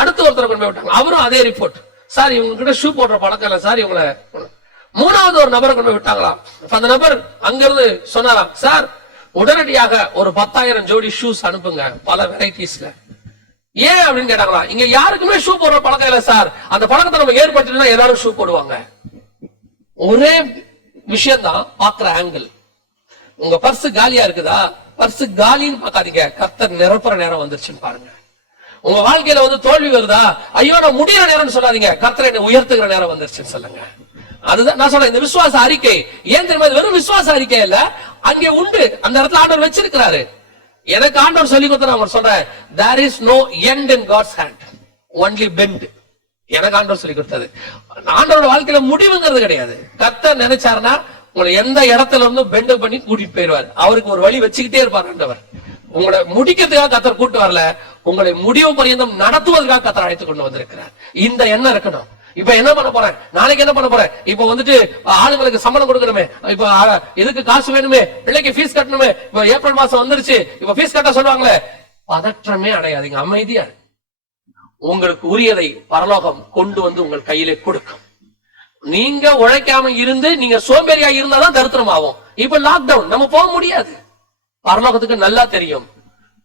அடுத்து ஒருத்தரை கொண்டு போய் விட்டாங்க. அவரும் அதே ரிப்போர்ட், சார் இவங்க கிட்ட ஷூ போடுற பழக்கம் இல்லை சார் இவங்களை. மூணாவது ஒரு நபரை கொண்டு போய் விட்டாங்களாம். அந்த நபர் அங்கிருந்து சொன்னாராம், சார் உடனடியாக ஒரு 10,000 ஜோடி ஷூஸ் அனுப்புங்க, பல வெரைட்டிஸ்ல. ஏன் அப்படின்னு கேட்டாங்களா, இங்க யாருக்குமே ஷூ போடுற பழக்கம் இல்லை சார். அந்த பழக்கத்தை நம்ம ஏற்படுத்தினா எல்லாரும் ஷூ போடுவாங்க. ஒரே விஷயம்தான் பாக்குற ஆங்கிள். உங்க பர்ஸ் காலியா இருக்குதா, பர்ஸ் காலின்னு பாக்காதீங்க, கர்த்தர் நிரப்புற நேரம் வந்துருச்சுன்னு பாருங்க. உங்க வாழ்க்கையில தோல்வி வருதா, ஐயோ நான் முடிகிற நேரம் சொல்லாதீங்க, கர்த்தர் என்னை உயர்த்துகிற நேரம் வந்துருச்சுன்னு சொல்லுங்க. அதுதான் நான் சொல்றேன். இந்த விசுவாச அறிக்கை ஏன் தெரியுமா, வெறும் விசுவாச அறிக்கை இல்ல, அங்கே உண்டு. அந்த இடத்துல ஆண்டவர் வச்சிருக்கிறாரு. எனக்கு ஆண்டவர் சொல்லி கொடுத்த நான் சொல்றேன், there is no end in God's hand, only bend. எனக்கு ஆண்டவர் சொல்லி கொடுத்தது. ஆண்டவரோட வாழ்க்கையில முடிவுங்கிறது கிடையாது. கர்த்தர் நினைச்சாருன்னா உங்களை எந்த இடத்துல இருந்து பெண்ட் பண்ணி கூட்டிட்டு போயிடுவார். அவருக்கு ஒரு வழி வச்சுக்கிட்டே இருப்பார் ஆண்டவர். உங்களை முடிக்கிறதுக்காக கர்த்தர் கூட்டு வரல, உங்களை முடிவு பரியந்தம் நடத்துவதற்காக கர்த்தர் அழைத்து கொண்டு வந்திருக்கிறார். இந்த எண்ணம் இருக்கணும். இப்ப என்ன பண்ண போறேன், நாளைக்கு என்ன பண்ண போறேன், இப்ப ஆளுங்களுக்கு சம்பளம் கொடுக்கணுமே, இப்ப இதுக்கு காசு வேணுமே, பிள்ளைக்கு ஃபீஸ் கட்டணுமே, இப்ப ஏப்ரல் மாசம் வந்துருச்சு, இப்ப ஃபீஸ் கட்ட சொல்லுவாங்களே, பதற்றமே அடையாதீங்க, அமைதியா. உங்களுக்கு உரியதை பரலோகம் கொண்டு வந்து உங்கள் கையிலே கொடுக்கும். நீங்க உழைக்காம இருந்து நீங்க சோம்பேறியா இருந்தாதான் தரித்திரம் ஆகும். இப்ப லாக்டவுன், நம்ம போக முடியாது. பரலோகத்துக்கு நல்லா தெரியும்,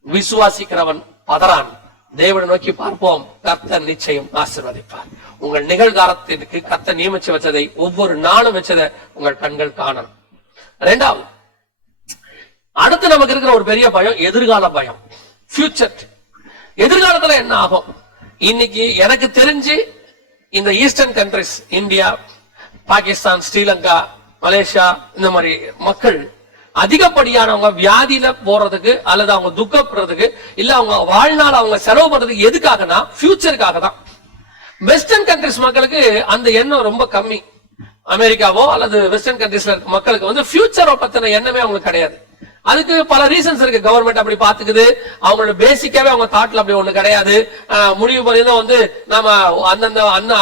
விசுவாசிக்கிறவன் பதறான். தேவனை நோக்கி பார்ப்போம், கர்த்தர் நிச்சயம் ஆசீர்வதிப்பார். உங்கள் நிகழ்காலத்திற்கு கர்த்தர் நியமிச்சு வச்சதை, ஒவ்வொரு நாளும் வச்சதை உங்கள் கண்கள் காணணும். இரண்டாவது, அடுத்து நமக்கு இருக்கிற ஒரு பெரிய பயம் எதிர்கால பயம், ஃபியூச்சர். எதிர்காலத்துல என்ன ஆகும்? இன்னைக்கு எனக்கு தெரிஞ்சு இந்த eastern countries, India, Pakistan, Sri Lanka, Malaysia, இந்த மாதிரி மக்கள் அதிகப்படியானவங்க வியாதியில போறதுக்கு அல்லது அவங்க துக்கப்படுறதுக்கு இல்ல அவங்க வாழ்நாள் அவங்க செலவு பண்றதுக்கு எதுக்காகனா ஃபியூச்சருக்காக தான். வெஸ்டர்ன் கண்ட்ரிஸ் மக்களுக்கு அந்த எண்ணம் ரொம்ப கம்மி. அமெரிக்காவோ அல்லது வெஸ்டர்ன் கண்ட்ரிஸ்ல இருக்க மக்களுக்கு ஃபியூச்சரை பத்தின எண்ணமே அவங்களுக்கு கிடையாது. அதுக்கு பல ரீசன்ஸ் இருக்கு. கவர்மெண்ட் அப்படி பாத்துக்குது, அவங்களோட பேசிக்காவே அவங்க தாட்ல அப்படி ஒண்ணு கிடையாது. முடிவு பண்ணி நாம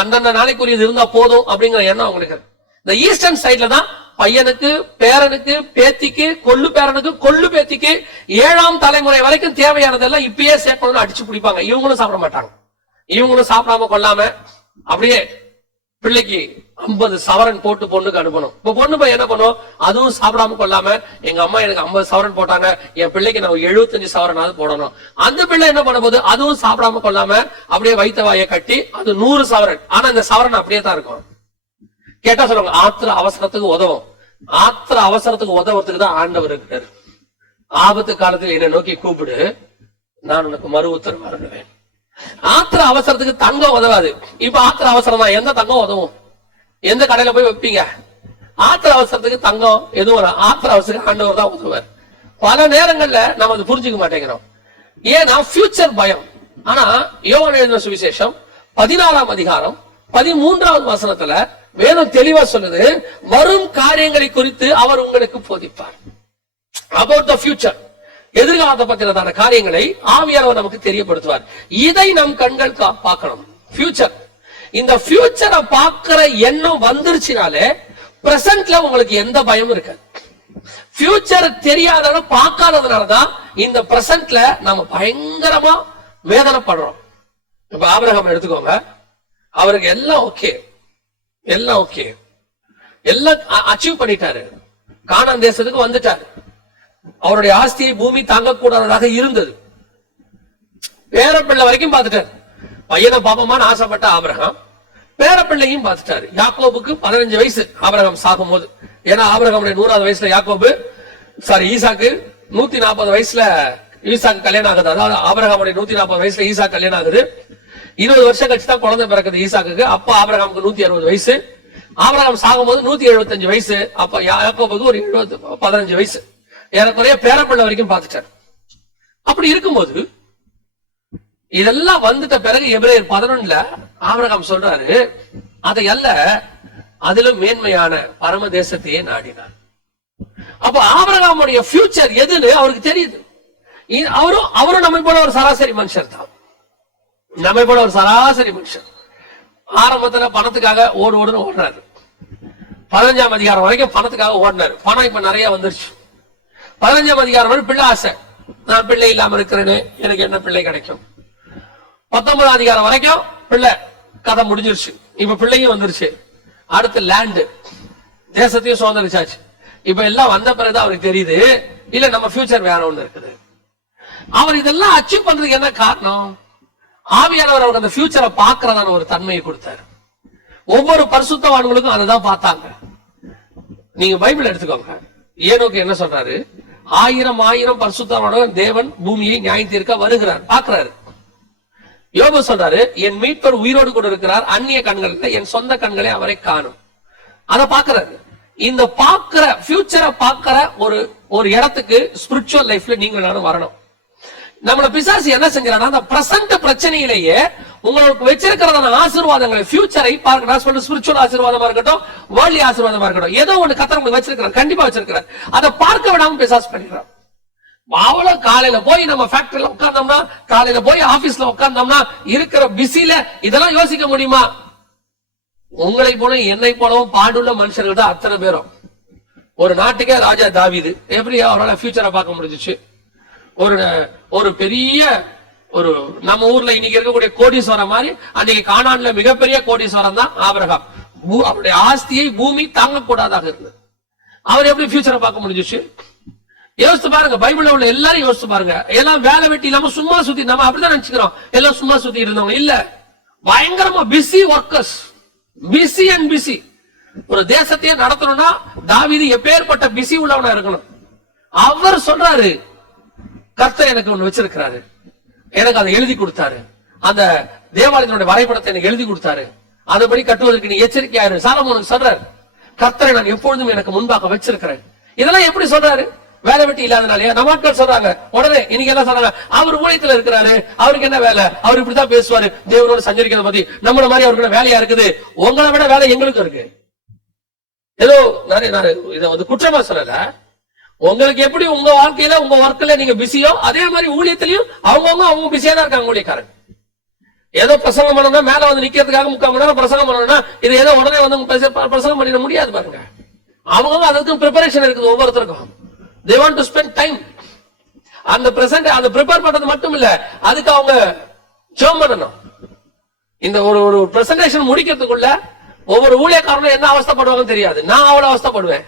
அந்தந்த நாளைக்குரியது இருந்தா போதும் அப்படிங்கிற எண்ணம் அவங்களுக்கு. இந்த ஈஸ்டர்ன் சைட்ல தான் பையனுக்கு, பேரனுக்கு, பேத்திக்கு, கொள்ளு பேரனுக்கு, கொள்ளு பேத்திக்கு 7ஆம் தலைமுறை வரைக்கும் தேவையானதெல்லாம் இப்பயே சேர்க்கணும்னு அடிச்சு பிடிப்பாங்க. இவங்களும் சாப்பிட மாட்டாங்க. இவங்களும் சாப்பிடாம கொள்ளாம அப்படியே பிள்ளைக்கு 50 சவரன் போட்டு பொண்ணுக்கு அனுப்பணும். இப்ப பொண்ணு போய் என்ன பண்ணும், அதுவும் சாப்பிடாம கொள்ளாம, எங்க அம்மா எனக்கு 50 சவரன் போட்டாங்க, என் பிள்ளைக்கு நான் 75 சவரனாவது போடணும். அந்த பிள்ளை என்ன பண்ண போது, அதுவும் சாப்பிடாம கொள்ளாம அப்படியே வைத்த வாயை கட்டி அது 100 சவரன். ஆனா இந்த சவரன் அப்படியே தான் இருக்கும். கேட்டா சொல்லுவாங்க, ஆத்திர அவசரத்துக்கு உதவும். ஆத்திர அவசரத்துக்கு உதவுறதுக்கு தான் ஆண்டவர் இருக்கிறார். ஆபத்து காலத்தில் என்னை நோக்கி கூப்பிடு, நான் உனக்கு மறு உத்தரவு அருளுவேன். ஆத்திர அவசரத்துக்கு தங்கம் உதவாது. இப்ப ஆத்திர அவசரம் தான், எந்த தங்கம் உதவும்? எந்த கடையில போய் வைப்பீங்க? ஆத்திர அவசரத்துக்கு தங்கம் எதுவும் ஆத்திர அவசரத்துக்கு ஆண்டவர் தான் உதவுவார். பல நேரங்கள்ல நம்ம அதை புரிஞ்சுக்க மாட்டேங்கிறோம். ஏன்னா ஃபியூச்சர் பயம். ஆனா யோவான் எழுதின சுவிசேஷம் 14ஆம் அதிகாரம் 13வது வசனத்துல வேதம் தெளிவா சொல்லுது, வரும் காரியங்களை குறித்து அவர் உங்களுக்கு போதிப்பார். அபவுட் தி ஃபியூச்சர், எதிர்காலத்தை பற்றின காரியங்களை ஆவியானவர் நமக்கு தெரியப்படுத்துவார். இதை நம் கண்கள் பார்க்கணும். ஃபியூச்சர், இந்த ஃபியூச்சரை பார்க்கிற எண்ணம் வந்துருச்சுனாலே பிரசன்ட்ல உங்களுக்கு எந்த பயமும் இருக்காது. ஃபியூச்சர் தெரியாத பார்க்காததுனாலதான் இந்த பிரசன்ட்ல நம்ம பயங்கரமா வேதனைப்படுறோம். இப்ப ஆபிரகாம் எடுத்துக்கோங்க, அவருக்கு எல்லாம் ஓகே, எல்லாம் ஓகே, எல்லாம் அச்சீவ் பண்ணிட்டாரு. கானான் தேசத்துக்கு வந்துட்டாரு. அவருடைய ஆஸ்தியை பூமி தாங்கக்கூடாததாக இருந்தது. பேரப்பிள்ளை வரைக்கும் பார்த்துட்டாரு. பையனை பாப்பமான்னு ஆசைப்பட்ட ஆபிரகாம் பேரப்பிள்ளையும் பார்த்துட்டாரு. யாக்கோபுக்கு 15 வயசு ஆபிரகாம் சாகும் போது. ஏன்னா ஆபிரகாமுடைய 100வது வயசுல ஈசாக்கு 140 வயசுல ஈசாக்கு கல்யாணம் ஆகுது. அதாவது ஆபிரகாமுடைய 140 வயசுல ஈசாக்கு கல்யாணம் ஆகுது. 20 வருஷம் கழிச்சு தான் குழந்தை பிறக்குது ஈசாக்கு. அப்ப ஆபிரகாமுக்கு 160 வயசு. ஆபிரகாம் சாகும் போது 175 வயசு. அப்ப யாக்கோபுக்கு ஒரு 15 வயசு. ஏறக்குறைய பேரப்பிள்ளை வரைக்கும் பார்த்துட்டார். அப்படி இருக்கும்போது இதெல்லாம் வந்துட்ட பிறகு எபிரேயர் 11 ஆபிரகாம் சொல்றாரு, அதை அல்ல, அதிலும் மேன்மையான பரம தேசத்தையே நாடினார். அப்ப ஆபிரகாமுடைய ஃபியூச்சர் எதுன்னு அவருக்கு தெரியுது. அவரும் நம்மை போல ஒரு சராசரி மனுஷர் தான். நம்மை போல ஒரு சராசரி மனுஷன். ஆரம்பத்துல பணத்துக்காக ஓடுறாரு. 15ஆம் அதிகாரம் வரைக்கும் பணத்துக்காக ஓடினாரு. பணம் இப்ப நிறைய வந்துருச்சு. 15ஆம் அதிகாரம் வரை பிள்ளை ஆசை. நான் பிள்ளை இல்லாம இருக்கிறேன்னு, எனக்கு என்ன பிள்ளை கிடைக்கும். 19ஆம் அதிகாரம் வரைக்கும் பிள்ளை கதை முடிஞ்சிருச்சு. இப்ப பிள்ளையும் வந்துருச்சு. அடுத்து லேண்டு, தேசத்தையும் சுதந்திரிச்சாச்சு. இப்ப எல்லாம் வந்த பிறகுதான் அவருக்கு தெரியுது, இல்ல நம்ம ஃபியூச்சர் வேற ஒண்ணு இருக்குது. அவர் இதெல்லாம் அச்சீவ் பண்றதுக்கு என்ன காரணம்? ஆவியானவர் அவருக்கு அந்த ஃபியூச்சரை பாக்குறதான ஒரு தன்மையை கொடுத்தாரு. ஒவ்வொரு பரிசுத்தவான்களுக்கும் அதுதான் பார்த்தாங்க. நீங்க பைபிள் எடுத்துக்கோங்க. ஏனோக்கு என்ன சொல்றாரு? 1000 பரிசுத்தவான்கள் தேவன் பூமியை நியாயம் தீர்க்க வருகிறார், பாக்குறாரு. யோபு சொல்றாரு, என் மீட்பர் உயிரோடு கூட இருக்கிறார், அந்நிய கண்கள் என் சொந்த கண்களே அவரை காணும். அத பாக்குறாரு. இந்த பாக்குற ஃபியூச்சரை பாக்குற ஒரு இடத்துக்கு ஸ்பிரிச்சுவல் லைஃப்ல நீங்க நானும் வரணும். நம்மள பிசாசு என்ன செஞ்சானா, அந்த பிரசன்ட் பிரச்சனையிலேயே உங்களுக்கு வச்சிருக்கிறதான ஆசீர்வாதங்களை, ஃபியூச்சரை பார்க்க, ஸ்பிரிச்சுவல் ஆசீர்வாதமா இருக்கட்டும், வேர்ல்ட்லி ஆசீர்வாதமா இருக்கட்டும், ஏதோ ஒண்ணு கர்த்தர் உங்களுக்கு வச்சிருக்கிறார், கண்டிப்பா வச்சிருக்கிறார். அதை பார்க்க விடாம பிசாசு பண்ணிடுறான். அவ்வளவு காலையில போய் நம்ம ஃபேக்டரியில உட்கார்ந்தோம்னா, காலையில போய் ஆபீஸ்ல உட்கார்ந்தோம்னா இருக்கிற பிஸில இதெல்லாம் யோசிக்க முடியுமா? உங்களை போல என்னை போலவும் பாடுள்ள மனுஷர்கள் தான் அத்தனை பேரும். ஒரு நாட்டுக்கே ராஜா தாவீது எப்படி அவரால் ஃபியூச்சரை பார்க்க முடிஞ்சிச்சு? ஒரு பெரிய ஒரு நம்ம ஊர்ல இன்னைக்கு இருக்கக்கூடிய கோடீஸ்வரம் மாதிரி அன்னைக்கு கானான்ல மிகப்பெரிய கோடீஸ்வரம் தான் ஆபிரகாம். அவருடைய ஆஸ்தியை பூமி தாங்கக்கூடாதாக இருந்தது. அவர் எப்படி ஃபியூச்சரை பார்க்க முடிஞ்சிச்சு? யோசித்து பாருங்க. பைபிள்ல உள்ள எல்லாரும் யோசித்து பாருங்க. எல்லாம் வேலை வெட்டி இல்லாம சும்மா சுத்தி, நம்ம அப்படிதான் நினைச்சுக்கிறோம் எல்லாம் சும்மா சுத்தி இருந்தவங்க இல்ல, பயங்கரமா busy workers, busy and busy. ஒரு தேசத்தையே நடத்தணும்னா தாவீது எப்பேற்பட்ட பிஸி உள்ளவனா இருக்கணும். அவர் சொல்றாரு, கர்த்தர் எனக்கு ஒண்ணு வச்சிருக்கிறாரு, எனக்கு அதை எழுதி கொடுத்தாரு, அந்த தேவாலயத்தினுடைய வரைபடத்தை எனக்கு எழுதி கொடுத்தாரு, அதுபடி கட்டுவதற்கு நீ எச்சரிக்கையாரு. சாலமோனுக்கு சொல்றாரு, கர்த்தரை நான் எப்பொழுதும் எனக்கு முன்பாக வச்சிருக்கிறேன். இதெல்லாம் எப்படி சொல்றாரு? வேலை வெட்டி இல்லாதனாலயா? நம்ம ஆட்கள் சொல்றாங்க உடனே, இன்னைக்கு என்ன சொல்றாங்க, அவர் ஊழியத்துல இருக்கிறாரு, அவருக்கு என்ன வேலை, அவர் இப்படித்தான் பேசுவாரு தேவனோட சஞ்சரிக்கிறத பத்தி, நம்மள மாதிரி அவருக்கு வேலையா இருக்குது. உங்களை விட வேலை எங்களுக்கு இருக்கு. ஏதோ இதை வந்து குற்றமா சொல்லல. உங்களுக்கு எப்படி உங்க வாழ்க்கையில உங்க ஒர்க்ல நீங்க பிஸியோ, அதே மாதிரி ஊழியத்திலையும் அவங்க பிஸியா தான் இருக்காங்க ஊழியக்காரங்க. ஏதோ பிரசங்கம் பண்ணணும்னா மேல வந்து நிக்கிறதுக்காக 3/4 மணி நேரம் பிரசங்கம் பண்ணணும்னா இது ஏதோ உடனே வந்து பிரசங்கம் பண்ணிட முடியாது பாருங்க. அவங்க அதுக்கு ப்ரிப்பரேஷன் இருக்குது ஒவ்வொருத்தருக்கும். They want to spend time. அந்த பிரசன்ட் அந்த ப்ரிப்பேர் பண்றது மட்டும் இல்ல, அதுக்கு அவங்க ஜெபம் பண்ணணும். இந்த ஒரு பிரசன்டேஷன் முடிக்கிறதுக்குள்ள ஒவ்வொரு ஊழியக்காரனும் என்ன அவஸ்தைப்படுவாங்கன்னு தெரியாது. நான் அவ்வளவு அவஸ்தைப்படுவேன்.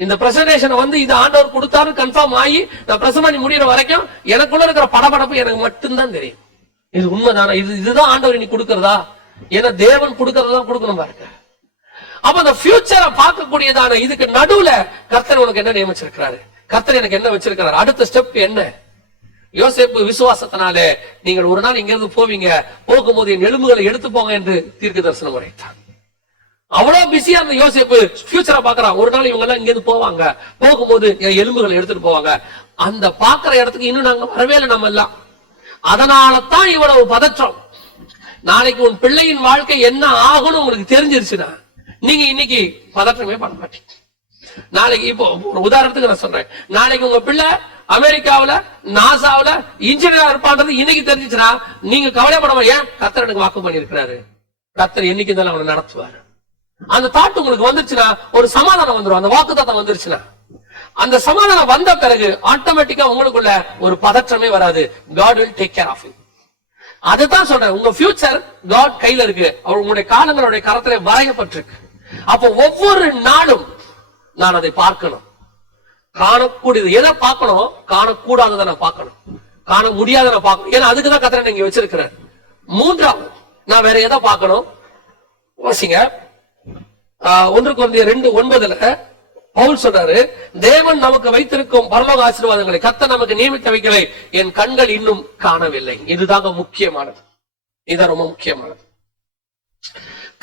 இந்த பிரசன்டேஷன் வந்து இது ஆண்டவர் கொடுத்தாரு கன்ஃபார்ம் ஆகி நான் பிரசன்ட் பண்ணி முடிகிற வரைக்கும் எனக்குள்ள இருக்கிற படபடப்பு எனக்கு மட்டும்தான் தெரியும். இது உண்மைதானா, இதுதான் ஆண்டவர் இன்னைக்கு கொடுக்கறதா, ஏன்னா தேவன் கொடுக்கறதான் கொடுக்கணும் பாருங்க. அப்ப அந்த ஃபியூச்சரை பார்க்கக்கூடியதான இதுக்கு நடுவுல கர்த்தர் உனக்கு என்ன நியமிச்சிருக்கிறாரு, கர்த்தர் எனக்கு என்ன வச்சிருக்கிறார், அடுத்த ஸ்டெப் என்ன? யோசேப்பு விசுவாசத்தினாலே நீங்கள் ஒரு நாள் இங்க இருந்து போவீங்க, போகும்போது என் எலும்புகளை எடுத்து போங்க என்று தீர்க்க தரிசனம் உரைத்தார். அவ்வளவு பிஸியா அந்த யோசேப்பு ஃபியூச்சரை பாக்குறான். ஒரு நாள் இவங்க எல்லாம் இங்க இருந்து போவாங்க, போகும்போது என் எலும்புகளை எடுத்துட்டு போவாங்க. அந்த பாக்குற இடத்துக்கு இன்னும் நாங்க வரவே இல்லை நம்ம எல்லாம். அதனாலதான் இவ்வளவு பதற்றம். நாளைக்கு உன் பிள்ளையின் வாழ்க்கை என்ன ஆகும்னு உங்களுக்கு தெரிஞ்சிருச்சுன்னா நீங்க இன்னைக்கு பதற்றமே பண்ண மாட்டீங்க. நாளைக்கு இப்போ ஒரு உதாரணத்துக்கு நான் சொல்றேன், நாளைக்கு உங்க பிள்ளை அமெரிக்காவில நாசாவில இன்ஜினியரா இருப்பான்றது இன்னைக்கு தெரிஞ்சிச்சுன்னா நீங்க கவலைப்பட, ஏன் கர்த்தர் எனக்கு வாக்கு பண்ணி இருக்கிறாரு, கர்த்தர் என்னைக்கு இருந்தாலும் அவனை நடத்துவாரு. அந்த தாட் உங்களுக்கு வந்துருச்சுன்னா ஒரு சமாதானம் வந்துடும். அந்த வாக்குத்தத்தம் வந்துருச்சுன்னா அந்த சமாதானம் வந்த பிறகு ஆட்டோமேட்டிக்கா உங்களுக்குள்ள ஒரு பதற்றமே வராது. God will take care of you. அதுதான் சொல்றேன், உங்க ஃபியூச்சர் God கையில இருக்கு, உங்களுடைய காலங்களுடைய கரத்திலே வரையப்பட்டிருக்கு. அப்போ ஒவ்வொரு நாளும் நான் அதை பார்க்கணும். காணக்கூடியது எதை பார்க்கணும், காணக்கூடாததை நான் பார்க்கணும், காண முடியாத நான் பார்க்கணும். ஏன்னா அதுக்குதான் கர்த்தர் நீங்க வச்சிருக்கிறேன். மூன்றாவது நான் வேற எதை பார்க்கணும்? வாசிங்க 1 கொரிந்தியர் 2:9 பவுல் சொல்றாரு, தேவன் நமக்கு வைத்திருக்கும் பரலோக ஆசீர்வாதங்களை, கர்த்தர் நமக்கு நியமித்தவைகளை என் கண்கள் இன்னும் காணவில்லை. இதுதாங்க முக்கியமானது. இதுதான் ரொம்ப முக்கியமானது.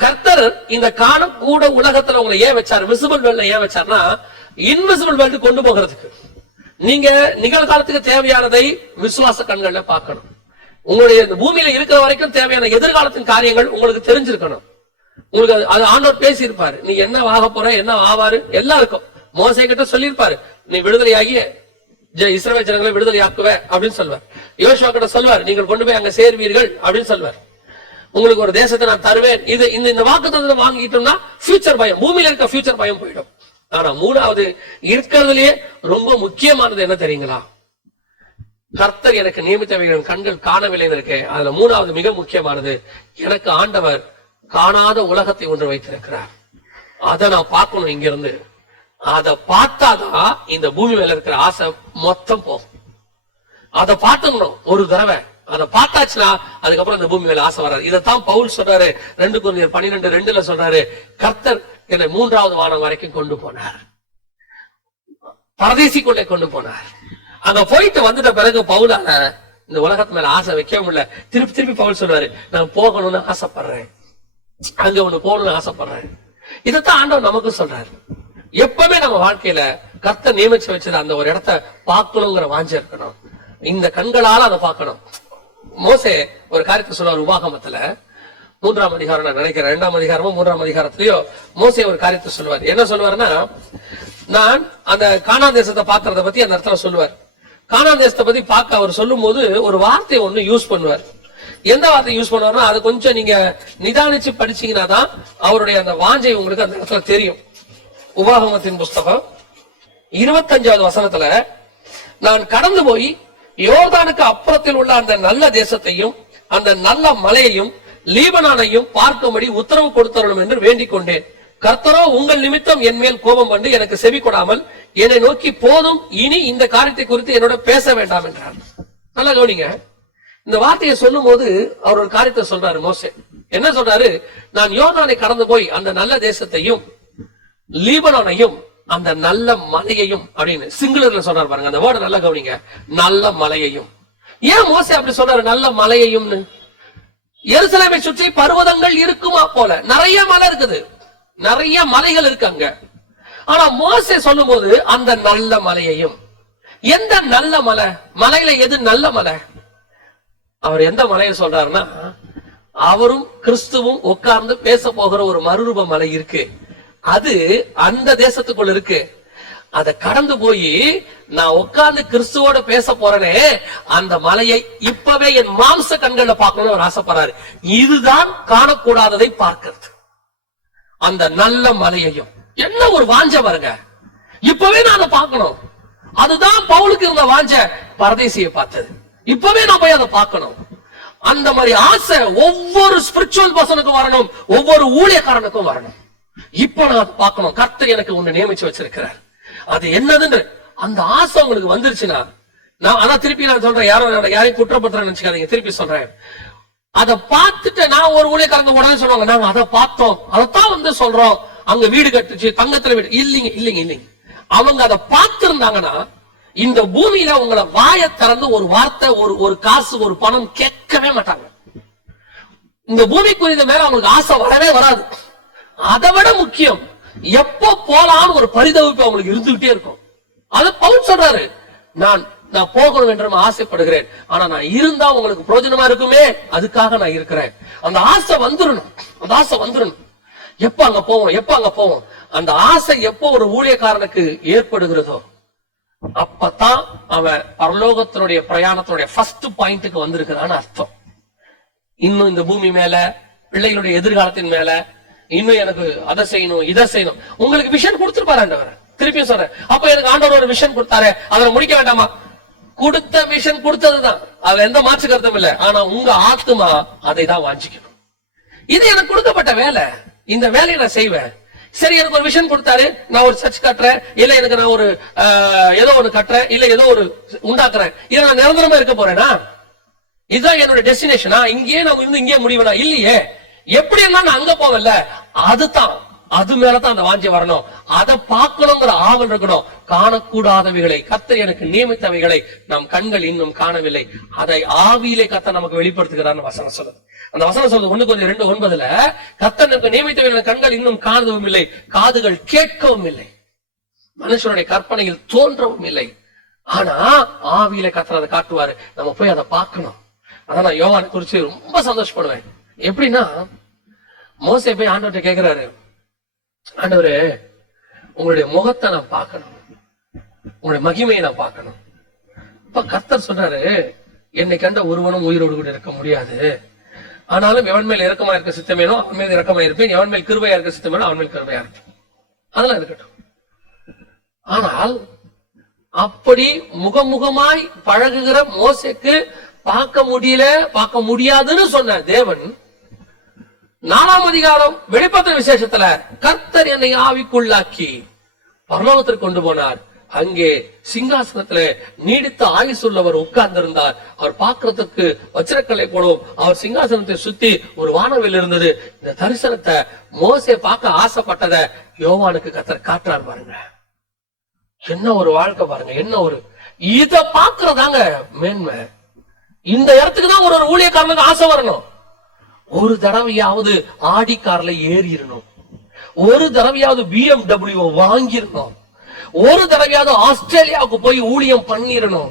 கர்த்தர் இந்த காணக்கூட உலகத்துல உங்களை ஏன் வச்சாரு, விசிபிள் வேர்ல்ட்ல ஏன் வச்சாருன்னா இன்விசிபிள் வேர்ல்டு கொண்டு போகிறதுக்கு. நீங்க நிகழ்காலத்துக்கு தேவையானதை விசுவாச கண்கள்ல பார்க்கணும். உங்களுடைய பூமியில இருக்கிற வரைக்கும் தேவையான எதிர்காலத்தின் காரியங்கள் உங்களுக்கு தெரிஞ்சிருக்கணும். உங்களுக்கு அது ஆண்டவர் பேசி இருப்பாரு, நீ என்ன ஆக போற, என்ன ஆவாரு எல்லாம் இருக்கும். மோசே கிட்ட சொல்லியிருப்பாரு, நீ விடுதலையாகி இஸ்ரவேல் ஜனங்களை விடுதலையாக்குவ அப்படின்னு சொல்வார். யோசுவா கிட்ட சொல்வார், நீங்கள் கொண்டு போய் அங்க சேர்வீர்கள் அப்படின்னு சொல்வார். உங்களுக்கு ஒரு தேசத்தை நான் தருவேன். இது இந்த வாக்குத்தத்தத்தை வாங்கிட்டோம்னா ஃபியூச்சர் பயம், பூமியில இருக்க ஃபியூச்சர் பயம் போயிடும். ஆனா மூணாவது இருக்கிறதுலயே ரொம்ப முக்கியமானது என்ன தெரியுங்களா? கர்த்தர் எனக்கு நியமித்தவைகள் கண்கள் காணவில்லைன்னு இருக்கு. அதுல மூணாவது மிக முக்கியமானது, எனக்கு ஆண்டவர் காணாத உலகத்தை ஒன்று வைத்திருக்கிறார். அதை நான் பார்க்கணும். இங்க இருந்து அதை பார்த்தாதான் இந்த பூமி மேல இருக்கிற ஆசை மொத்தம் போகும். அதை பார்த்துக்கணும் ஒரு தடவை. அதை பார்த்தாச்சுன்னா அதுக்கப்புறம் இந்த பூமி மேல ஆசை வராது. இதைத்தான் பவுல் சொல்றாரு 2 கொரிந்தியர் 12:2 சொல்றாரு, கர்த்தர் என்னை 3வது வானம் வரைக்கும் கொண்டு போனார், பரதேசிக்குள்ளே கொண்டு போனார். அங்க போயிட்டு வந்துட்ட பிறகு பவுலால இந்த உலகத்து மேல ஆசை வைக்க முடியல. திருப்பி திருப்பி பவுல் சொல்றாரு, நான் போகணும்னு ஆசைப்படுறேன், அங்க ஒண்ணு போகணும்னு ஆசைப்படுறேன். இதைத்தான் ஆண்டவர் நமக்கு சொல்றாரு. எப்பவுமே நம்ம வாழ்க்கையில கர்த்தர் நியமிச்சு வச்சது அந்த ஒரு இடத்த பார்க்கணுங்கிற வாஞ்சை இருக்கணும். இந்த கண்களால அதை பார்க்கணும். மோசே ஒரு காரியத்தை சொல்லுவார் உபாகமத்துல 3ஆம் அதிகாரம், நான் நினைக்கிறேன் 2ஆம் அதிகாரமோ 3ஆம் அதிகாரத்திலயோ மோசே ஒரு காரியத்தை சொல்லுவார். என்ன சொல்லுவாருன்னா, நான் அந்த கானான் தேசத்தை பாக்குறத பத்தி அந்த இடத்துல சொல்லுவார். கானான் தேசத்தை பத்தி பார்க்க அவர் சொல்லும் போது ஒரு வார்த்தையை ஒண்ணு யூஸ் பண்ணுவார். எந்த வார்த்தை யூஸ் பண்ணுவார்னா, அது கொஞ்சம் நீங்க நிதானிச்சு படிச்சீங்கன்னா தான் அவருடைய அந்த வாஞ்சை உங்களுக்கு அந்த இடத்துல தெரியும். உபாகமத்தின் புஸ்தகம் 25வது வசனத்துல, நான் கடந்து போய் யோர்தானுக்கு அப்புறத்தில் உள்ள அந்த நல்ல தேசத்தையும் அந்த நல்ல மலையையும் லீபனானையும் பார்க்கும்படி உத்தரவு கொடுத்தரணும் என்று வேண்டிக் கொண்டேன். கர்த்தரோ உங்கள் நிமித்தம் என் மேல் கோபம் கொண்டு எனக்கு செவி கொடாமல் என்னை நோக்கி, போதும், இனி இந்த காரியத்தை குறித்து என்னோட பேச வேண்டாம் என்றார். நல்லா கவனிங்க, இந்த வார்த்தையை சொல்லும் போது அவர் ஒரு காரியத்தை சொல்றாரு. மோசே என்ன சொல்றாரு? நான் யோர்தானை கடந்து போய் அந்த நல்ல தேசத்தையும் லீபனானையும் அந்த நல்ல மலையையும் அப்படின்னு சிங்குலர்ல சொல்றாரு பாருங்க. அந்த வேர்டு நல்லா கவனிங்க, நல்ல மலையையும். ஏன் மோசே அப்படி சொல்றாரு நல்ல மலையையும்னு? எருசலேமை சுற்றி பர்வதங்கள் இருக்குமா போல நிறைய மலை இருக்குது, நிறைய மலைகள் இருக்கு அங்க. ஆனா மோசே சொல்லும் போது அந்த நல்ல மலையையும். எந்த நல்ல மலை? மலையில எது நல்ல மலை? அவர் எந்த மலையை சொல்றாருன்னா, அவரும் கிறிஸ்துவும் உட்கார்ந்து பேச போகிற ஒரு மறுரூப மலை இருக்கு, அது அந்த தேசத்துக்குள்ள இருக்கு. அதை கடந்து போய் நான் உட்கார்ந்து கிறிஸ்துவோட பேச போறேனே, அந்த மலையை இப்பவே என் மாம்ச கண்களை பார்க்கணும்னு அவர் ஆசைப்படுறாரு. இதுதான் காணக்கூடாததை பார்க்கிறது, அந்த நல்ல மலையையும். என்ன ஒரு வாஞ்ச பாருங்க, இப்பவே நான் அதை பார்க்கணும். அதுதான் பவுலுக்கு இருந்த வாஞ்ச, பரதேசியை பார்த்தது. இப்பவே நான் போய் அதை பார்க்கணும். அந்த மாதிரி ஆசை ஒவ்வொரு ஸ்பிரிச்சுவல் பர்சனுக்கும் வரணும், ஒவ்வொரு ஊழியக்காரனுக்கும் வரணும். இப்ப நான் அதை பார்க்கணும், கர்த்தர் எனக்கு ஒண்ணு நியமிச்சு வச்சிருக்கிறார். அது என்னதுன்னு அந்த ஆசை உங்களுக்கு வந்துருச்சுன்னா, நான் அதான் திருப்பி நான் சொல்றேன், யாரையும் குற்றப்படுத்துறேன்னு நினைச்சுக்காதீங்க, திருப்பி சொல்றேன். அதை பார்த்துட்டு நான் ஒரு ஊழியக்காரங்க உடனே சொல்லுவாங்க, நாங்க அதை பார்த்தோம், அதைத்தான் வந்து சொல்றோம், அங்க வீடு கட்டுச்சு, தங்கத்துல வீடு. இல்லைங்க இல்லைங்க இல்லைங்க. அவங்க அதை பார்த்திருந்தாங்கன்னா இந்த பூமியில உங்களை வாயை திறந்து ஒரு வார்த்தை, ஒரு காசு, ஒரு பணம் கேட்கவே மாட்டாங்க. இந்த பூமிக்குரிய மேல அவங்களுக்கு ஆசை வரவே வராது. அதை விட முக்கியம், எப்போ போலான்னு ஒரு பரிதவிப்பு அவங்களுக்கு இருந்துகிட்டே இருக்கும். அதை பவுல் சொல்றாரு, நான் போகணும் என்று ஆசைப்படுகிறேன், ஆனா நான் இருந்தா உங்களுக்கு பிரயோஜனமா இருக்குமே, அதுக்காக நான் இருக்கிறேன். அந்த ஆசை வந்துடணும், அந்த ஆசை வந்துடணும். எப்ப அங்க போவோம், எப்ப அங்க போவோம். அந்த ஆசை எப்போ ஒரு ஊழியக்காரனுக்கு ஏற்படுகிறதோ அப்பதான் அவன் பரலோகத்தினுடைய பிரயாணத்தினுடைய ஃபர்ஸ்ட் பாயிண்ட்டுக்கு வந்திருக்கிறான்னு அர்த்தம். இன்னும் இந்த பூமி மேல, பிள்ளைகளுடைய எதிர்காலத்தின் மேல, இன்னும் எனக்கு அதை செய்யணும், இதை செய்யணும். உங்களுக்கு விஷன் கொடுத்திருப்பாரு ஆண்டவர். திருப்பியும் சொல்றேன், அப்ப எனக்கு ஆண்டவர் ஒரு விஷன் கொடுத்தாரு, அதை முடிக்க வேண்டாமா? கொடுத்த விஷன் கொடுத்ததுதான், அதுல எந்த மாற்று கருத்தும் இல்ல. ஆனா உங்க ஆத்மா அதை தான் வாஞ்சிக்கணும். இது எனக்கு கொடுக்கப்பட்ட வேலை, இந்த வேலையை நான் செய்வேன். சரி, எனக்கு ஒரு விஷன் கொடுத்தாரு, நான் ஒரு சர்ச் கட்டுறேன், இல்ல எனக்கு நான் ஒரு ஏதோ ஒண்ணு கட்டுறேன், இல்ல ஏதோ ஒரு உண்டாக்குறேன், இதை நான் நிரந்தரமா இருக்க போறேனா? இதுதான் என்னோட டெஸ்டினேஷனா? இங்கேயே நான் இருந்து இங்கே முடிவேனா? இல்லையே. எப்படி எல்லாம் நான் அங்க போவல, அதுதான், அது மேலதான் அந்த வாஞ்சி வரணும். அதை பார்க்கணுங்கிற ஆவல் இருக்கணும். காணக்கூடாதவைகளை, கர்த்தர் எனக்கு நியமித்தவைகளை நம் கண்கள் இன்னும் காணவில்லை, அதை ஆவியிலே கர்த்தர் நமக்கு வெளிப்படுத்துகிறார்னு வசனம் சொல்லுது. அந்த வசனம் சொல்லுது 1 கொரிந்தியர் 2:9, கர்த்தர் எனக்கு நியமித்தவைகளை கண்கள் இன்னும் காணவும் இல்லை, காதுகள் கேட்கவும் இல்லை, மனுஷனுடைய கற்பனையில் தோன்றவும் இல்லை. ஆனா ஆவியில கர்த்தர் அதை காட்டுவாரு. நம்ம போய் அதை பார்க்கணும். அதான் நான் யோவானை குறிச்சு ரொம்ப சந்தோஷப்படுவேன். எப்படின்னா, மோசே போய் ஆண்டவர்கிட்ட கேட்கிறாரு, ஆண்டவரே உங்களுடைய முகத்தை நான் பார்க்கணும், உங்களுடைய மகிமையை நான் பார்க்கணும். இப்ப கர்த்தர் சொன்னாரு, என்னை கண்ட ஒருவனும் உயிரோடு கூட இருக்க முடியாது, ஆனாலும் எவன் மேல் இரக்கமா இருக்க சித்தமேனோ அவன் மேல் இரக்கமா இருப்பேன், எவன் மேல் கிருபையா இருக்க சித்தமேனோ அவன் மேல் கிருபையா இருப்பேன். அதெல்லாம் இருக்கட்டும். ஆனால் அப்படி முகமுகமாய் பழகுகிற மோசேக்கு பார்க்க முடியல, பார்க்க முடியாதுன்னு சொன்ன தேவன் 4ஆம் அதிகாரம் வெளிப்படுத்தின விசேஷத்துல கர்த்தர் என்னை ஆவிக்குள்ளாக்கி பரலோகத்திற்கு கொண்டு போனார். அங்கே சிங்காசனத்துல நீடித்த ஆயுசுள்ளவர் உட்கார்ந்திருந்தார். அவர் பார்க்கறதுக்கு வச்சிரக்கல்லை போடும். அவர் சிங்காசனத்தை சுத்தி ஒரு வானவில் இருந்தது. இந்த தரிசனத்தை மோசே பார்க்க ஆசைப்பட்டத யோவானுக்கு கர்த்தர் காட்டுறார் பாருங்க. என்ன ஒரு வாழ்க்கை பாருங்க, என்ன ஒரு இத பாக்குறதாங்க மேன்மை. இந்த இடத்துக்கு தான் ஒரு ஊழியக்காரனுக்கு ஆசை வரணும். ஒரு தடவையாவது ஆடி கார்ல ஏறிடணும், ஒரு தடவையாவது BMW வாங்கிடணும், ஒரு தடவையாவது ஆஸ்திரேலியாவுக்கு போய் ஊழியம் பண்ணிடணும்,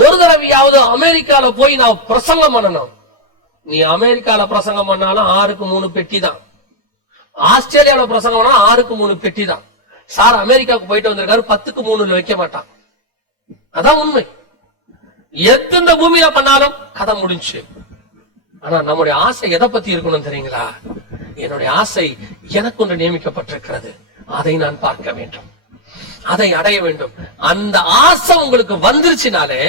ஒரு தடவையாவது அமெரிக்கால போய் நான் பிரசங்கம் பண்ணணும். நீ அமெரிக்கால பிரசங்கம் பண்ணாலும் 6க்கு 3 பெட்டி தான், ஆஸ்திரேலியாவில பிரசங்கம் பண்ணா 6க்கு 3 பெட்டி தான். சார் அமெரிக்காவுக்கு போயிட்டு வந்திருக்காரு, 10க்கு 3 வைக்க மாட்டான். அதான் உண்மை. எந்த பூமியில பண்ணாலும் கதை முடிஞ்சு. ஆனா நம்முடைய ஆசை எதை பத்தி இருக்கணும் தெரியுங்களா? என்னுடைய ஆசை எனக்கு ஒன்று நியமிக்கப்பட்டிருக்கிறது, அதை நான் பார்க்க வேண்டும், அதை அடைய வேண்டும். அந்த ஆசை உங்களுக்கு வந்துருச்சுனாலே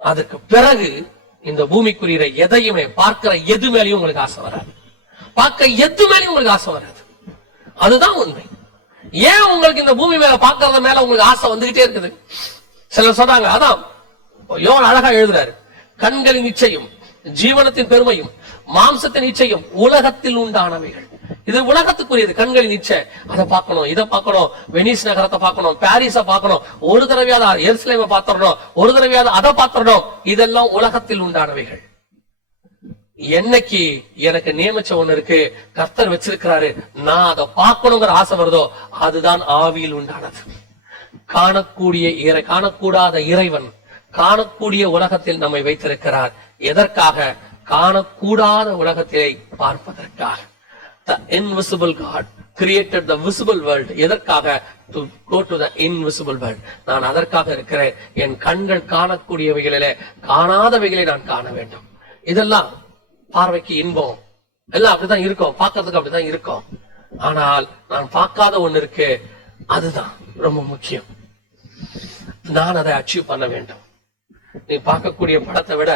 அதுக்கு பிறகு இந்த பூமிக்குரிய எதையுமே பார்க்கிற எது மேலேயும் உங்களுக்கு ஆசை வராது, பார்க்க எது மேலேயும் உங்களுக்கு ஆசை வராது. அதுதான் உண்மை. ஏன் உங்களுக்கு இந்த பூமி மேல பார்க்கறத மேல உங்களுக்கு ஆசை வந்துகிட்டே இருக்குது? சிலர் சொல்றாங்க, அதான் யோவான் அழகா எழுதுறாரு, கண்களின் நிச்சயம், ஜீவனத்தின் பெருமையும், மாம்சத்தின் நிச்சயம் உலகத்தில் உண்டானவைகள். இது உலகத்துக்குரியது. கண்களின் நிச்சை, அதை பார்க்கணும், இதை பார்க்கணும், வெனிஸ் நகரத்தை பார்க்கணும், பாரிஸை பார்க்கணும், ஒரு தடவையாவது எருசலேமை பார்த்துடணும், ஒரு தடவையாவது அதை பார்த்துடணும். இதெல்லாம் உலகத்தில் உண்டானவைகள். என்னைக்கு எனக்கு நியமிச்ச ஒண்ணு இருக்கு, கர்த்தர் வச்சிருக்கிறாரு, நான் அதை பார்க்கணுங்கிற ஆசை வருதோ அதுதான் ஆவியில் உண்டானது. காணக்கூடாத இறைவன் காணக்கூடிய உலகத்தில் நம்மை வைத்திருக்கிறார். எதற்காக? காணக்கூடாத உலகத்தை பார்ப்பதற்காக. The invisible God created the visible world. எதற்காக? To go to the invisible world. நான் அதற்காக இருக்கிறேன். என் கண்கள் காணக்கூடியவைகளிலே காணாதவைகளை நான் காண வேண்டும். இதெல்லாம் பார்வைக்கு இன்பம், எல்லாம் அப்படிதான் இருக்கும், பார்க்கறதுக்கு அப்படிதான் இருக்கும். ஆனால் நான் பார்க்காத ஒண்ணு இருக்கு, அதுதான் ரொம்ப முக்கியம். நான் அதை அச்சீவ் பண்ண வேண்டும். நீ பார்க்கக்கூடிய பழத்தை விட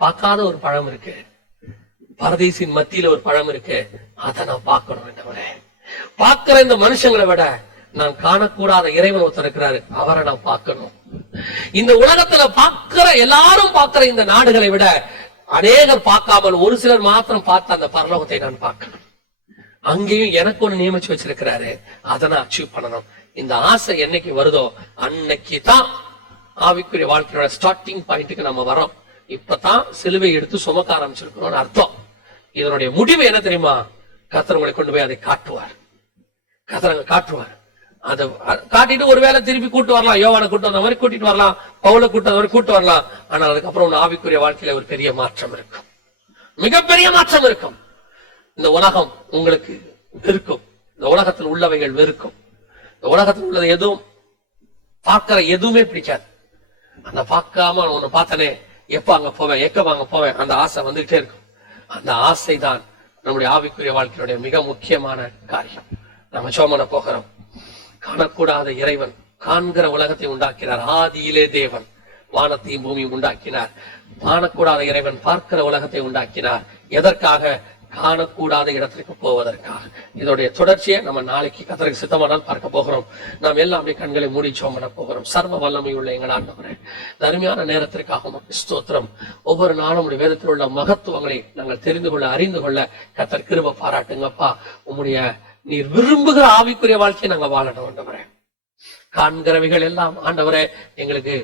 பார்க்காத ஒரு பழம் இருக்கு, பரதேசின் மத்தியில ஒரு பழம் இருக்கு, அதை நான் பார்க்கணும். என்றவரே, பார்க்கிற இந்த மனுஷங்களை விட நான் காணக்கூடாத இறைவன் ஒருத்தர் இருக்கிறாரு, அவரை நான் பார்க்கணும். இந்த உலகத்துல பார்க்கிற எல்லாரும் பார்க்கிற இந்த நாடுகளை விட அநேகர் பார்க்காமல் ஒரு சிலர் மாத்திரம் பார்த்த அந்த பரலோகத்தை நான் பார்க்கணும். அங்கேயும் எனக்கு ஒண்ணு நியமிச்சு வச்சிருக்கிறாரு, அதை நான் அச்சீவ் பண்ணணும். இந்த ஆசை என்னைக்கு வருதோ அன்னைக்கு தான் ஆவிக்குரிய வாழ்க்கையோட ஸ்டார்டிங் பாயிண்ட்டுக்கு நம்ம வரோம். இப்பதான் சிலுவை எடுத்து சுமக்க ஆரம்பிச்சிருக்கணும்னு அர்த்தம். இதனுடைய முடிவு என்ன தெரியுமா? கர்த்தர் உங்களை கொண்டு போய் அதை காட்டுவார். கர்த்தர் காட்டுவார். அதை காட்டிட்டு ஒருவேளை திருப்பி கூட்டு வரலாம், யோவானை கூட்டு வந்த மாதிரி கூட்டிட்டு வரலாம், பவுலை கூட்டு வந்த மாதிரி கூட்டு வரலாம். ஆனால் அதுக்கப்புறம் ஆவிக்குரிய வாழ்க்கையில ஒரு பெரிய மாற்றம் இருக்கும், மிகப்பெரிய மாற்றம் இருக்கும். இந்த உலகம் உங்களுக்கு இருக்கும், இந்த உலகத்தில் உள்ளவைகள் வெறுக்கும், இந்த உலகத்தில் உள்ளது எதுவும் பார்க்கிற எதுவுமே பிடிக்காது. அந்த பார்க்காம ஒண்ணு பார்த்தனே, எப்ப அங்க போவேன், எக்க அங்க போவேன், அந்த ஆசை வந்துகிட்டே இருக்கும். அந்த ஆசை தான் நம்முடைய ஆவிக்குரிய வாழ்க்கையுடைய மிக முக்கியமான காரியம். நம்ம சோமன போகிறோம். காணக்கூடாத இறைவன் காண்கிற உலகத்தை உண்டாக்கினார். ஆதியிலே தேவன் வானத்தையும் பூமியும் உண்டாக்கினார். காணக்கூடாத இறைவன் பார்க்கிற உலகத்தை உண்டாக்கினார். எதற்காக? காணக்கூடாத இடத்திற்கு போவதற்காக. இதோடைய தொடர்ச்சியை நம்ம நாளைக்கு கர்த்தருக்கு சித்தமானால் பார்க்க போகிறோம். நாம் எல்லாம் அப்படியே கண்களை மூடி ஜெபம் பண்ண போகிறோம். சர்வ வல்லமை உள்ள எங்கள் ஆண்டவரே, அருமையான நேரத்திற்காக உமக்கு ஸ்தோத்திரம். ஒவ்வொரு நாளும் உடைய வேதத்தில் உள்ள மகத்துவங்களை நாங்கள் தெரிந்து கொள்ள, அறிந்து கொள்ள கர்த்தர் கிருபை பாராட்டுங்கப்பா. உம்முடைய நீர் விரும்புகிற ஆவிக்குரிய வாழ்க்கையை நாங்க வாழணும் ஆண்டவரே. காண்கிறவைகள் எல்லாம் ஆண்டவரே எங்களுக்கு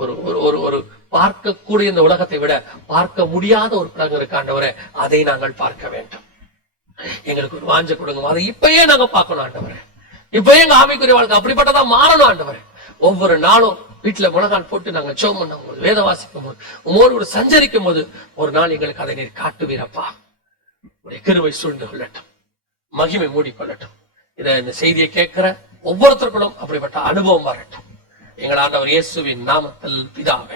ஒரு ஒரு ஒரு பார்க்கக்கூடிய இந்த உலகத்தை விட பார்க்க முடியாத ஒரு பலன் இருக்கு ஆண்டவரே, அதை நாங்கள் பார்க்க வேண்டும். எங்களுக்கு ஒரு வாஞ்சை கொடுங்க, அதை இப்பயே நாங்க பார்க்கணும் ஆண்டவரே. இப்பயே எங்க ஆவிக்குரிய வாழ்க்கை அப்படிப்பட்டதா மாறணும் ஆண்டவரே. ஒவ்வொரு நாளும் வீட்டுல முழங்கால் போட்டு நாங்க ஜெபம் பண்ணும் போது, வேத வாசிக்கும் போது, உமோடு கூட சஞ்சரிக்கும் போது ஒரு நாள் எங்களுக்கு அதை நீர் காட்டுவீரப்பா. உடைய கிருபை சூழ்ந்து கொள்ளட்டும், மகிமை மூடிக்கொள்ளட்டும். இந்த செய்தியை கேட்கிற ஒவ்வொருத்தருக்கும் அப்படிப்பட்ட அனுபவம் வரட்டும். எங்கள் ஆண்டவர் இயேசுவின் நாமத்தில் பிதாவே.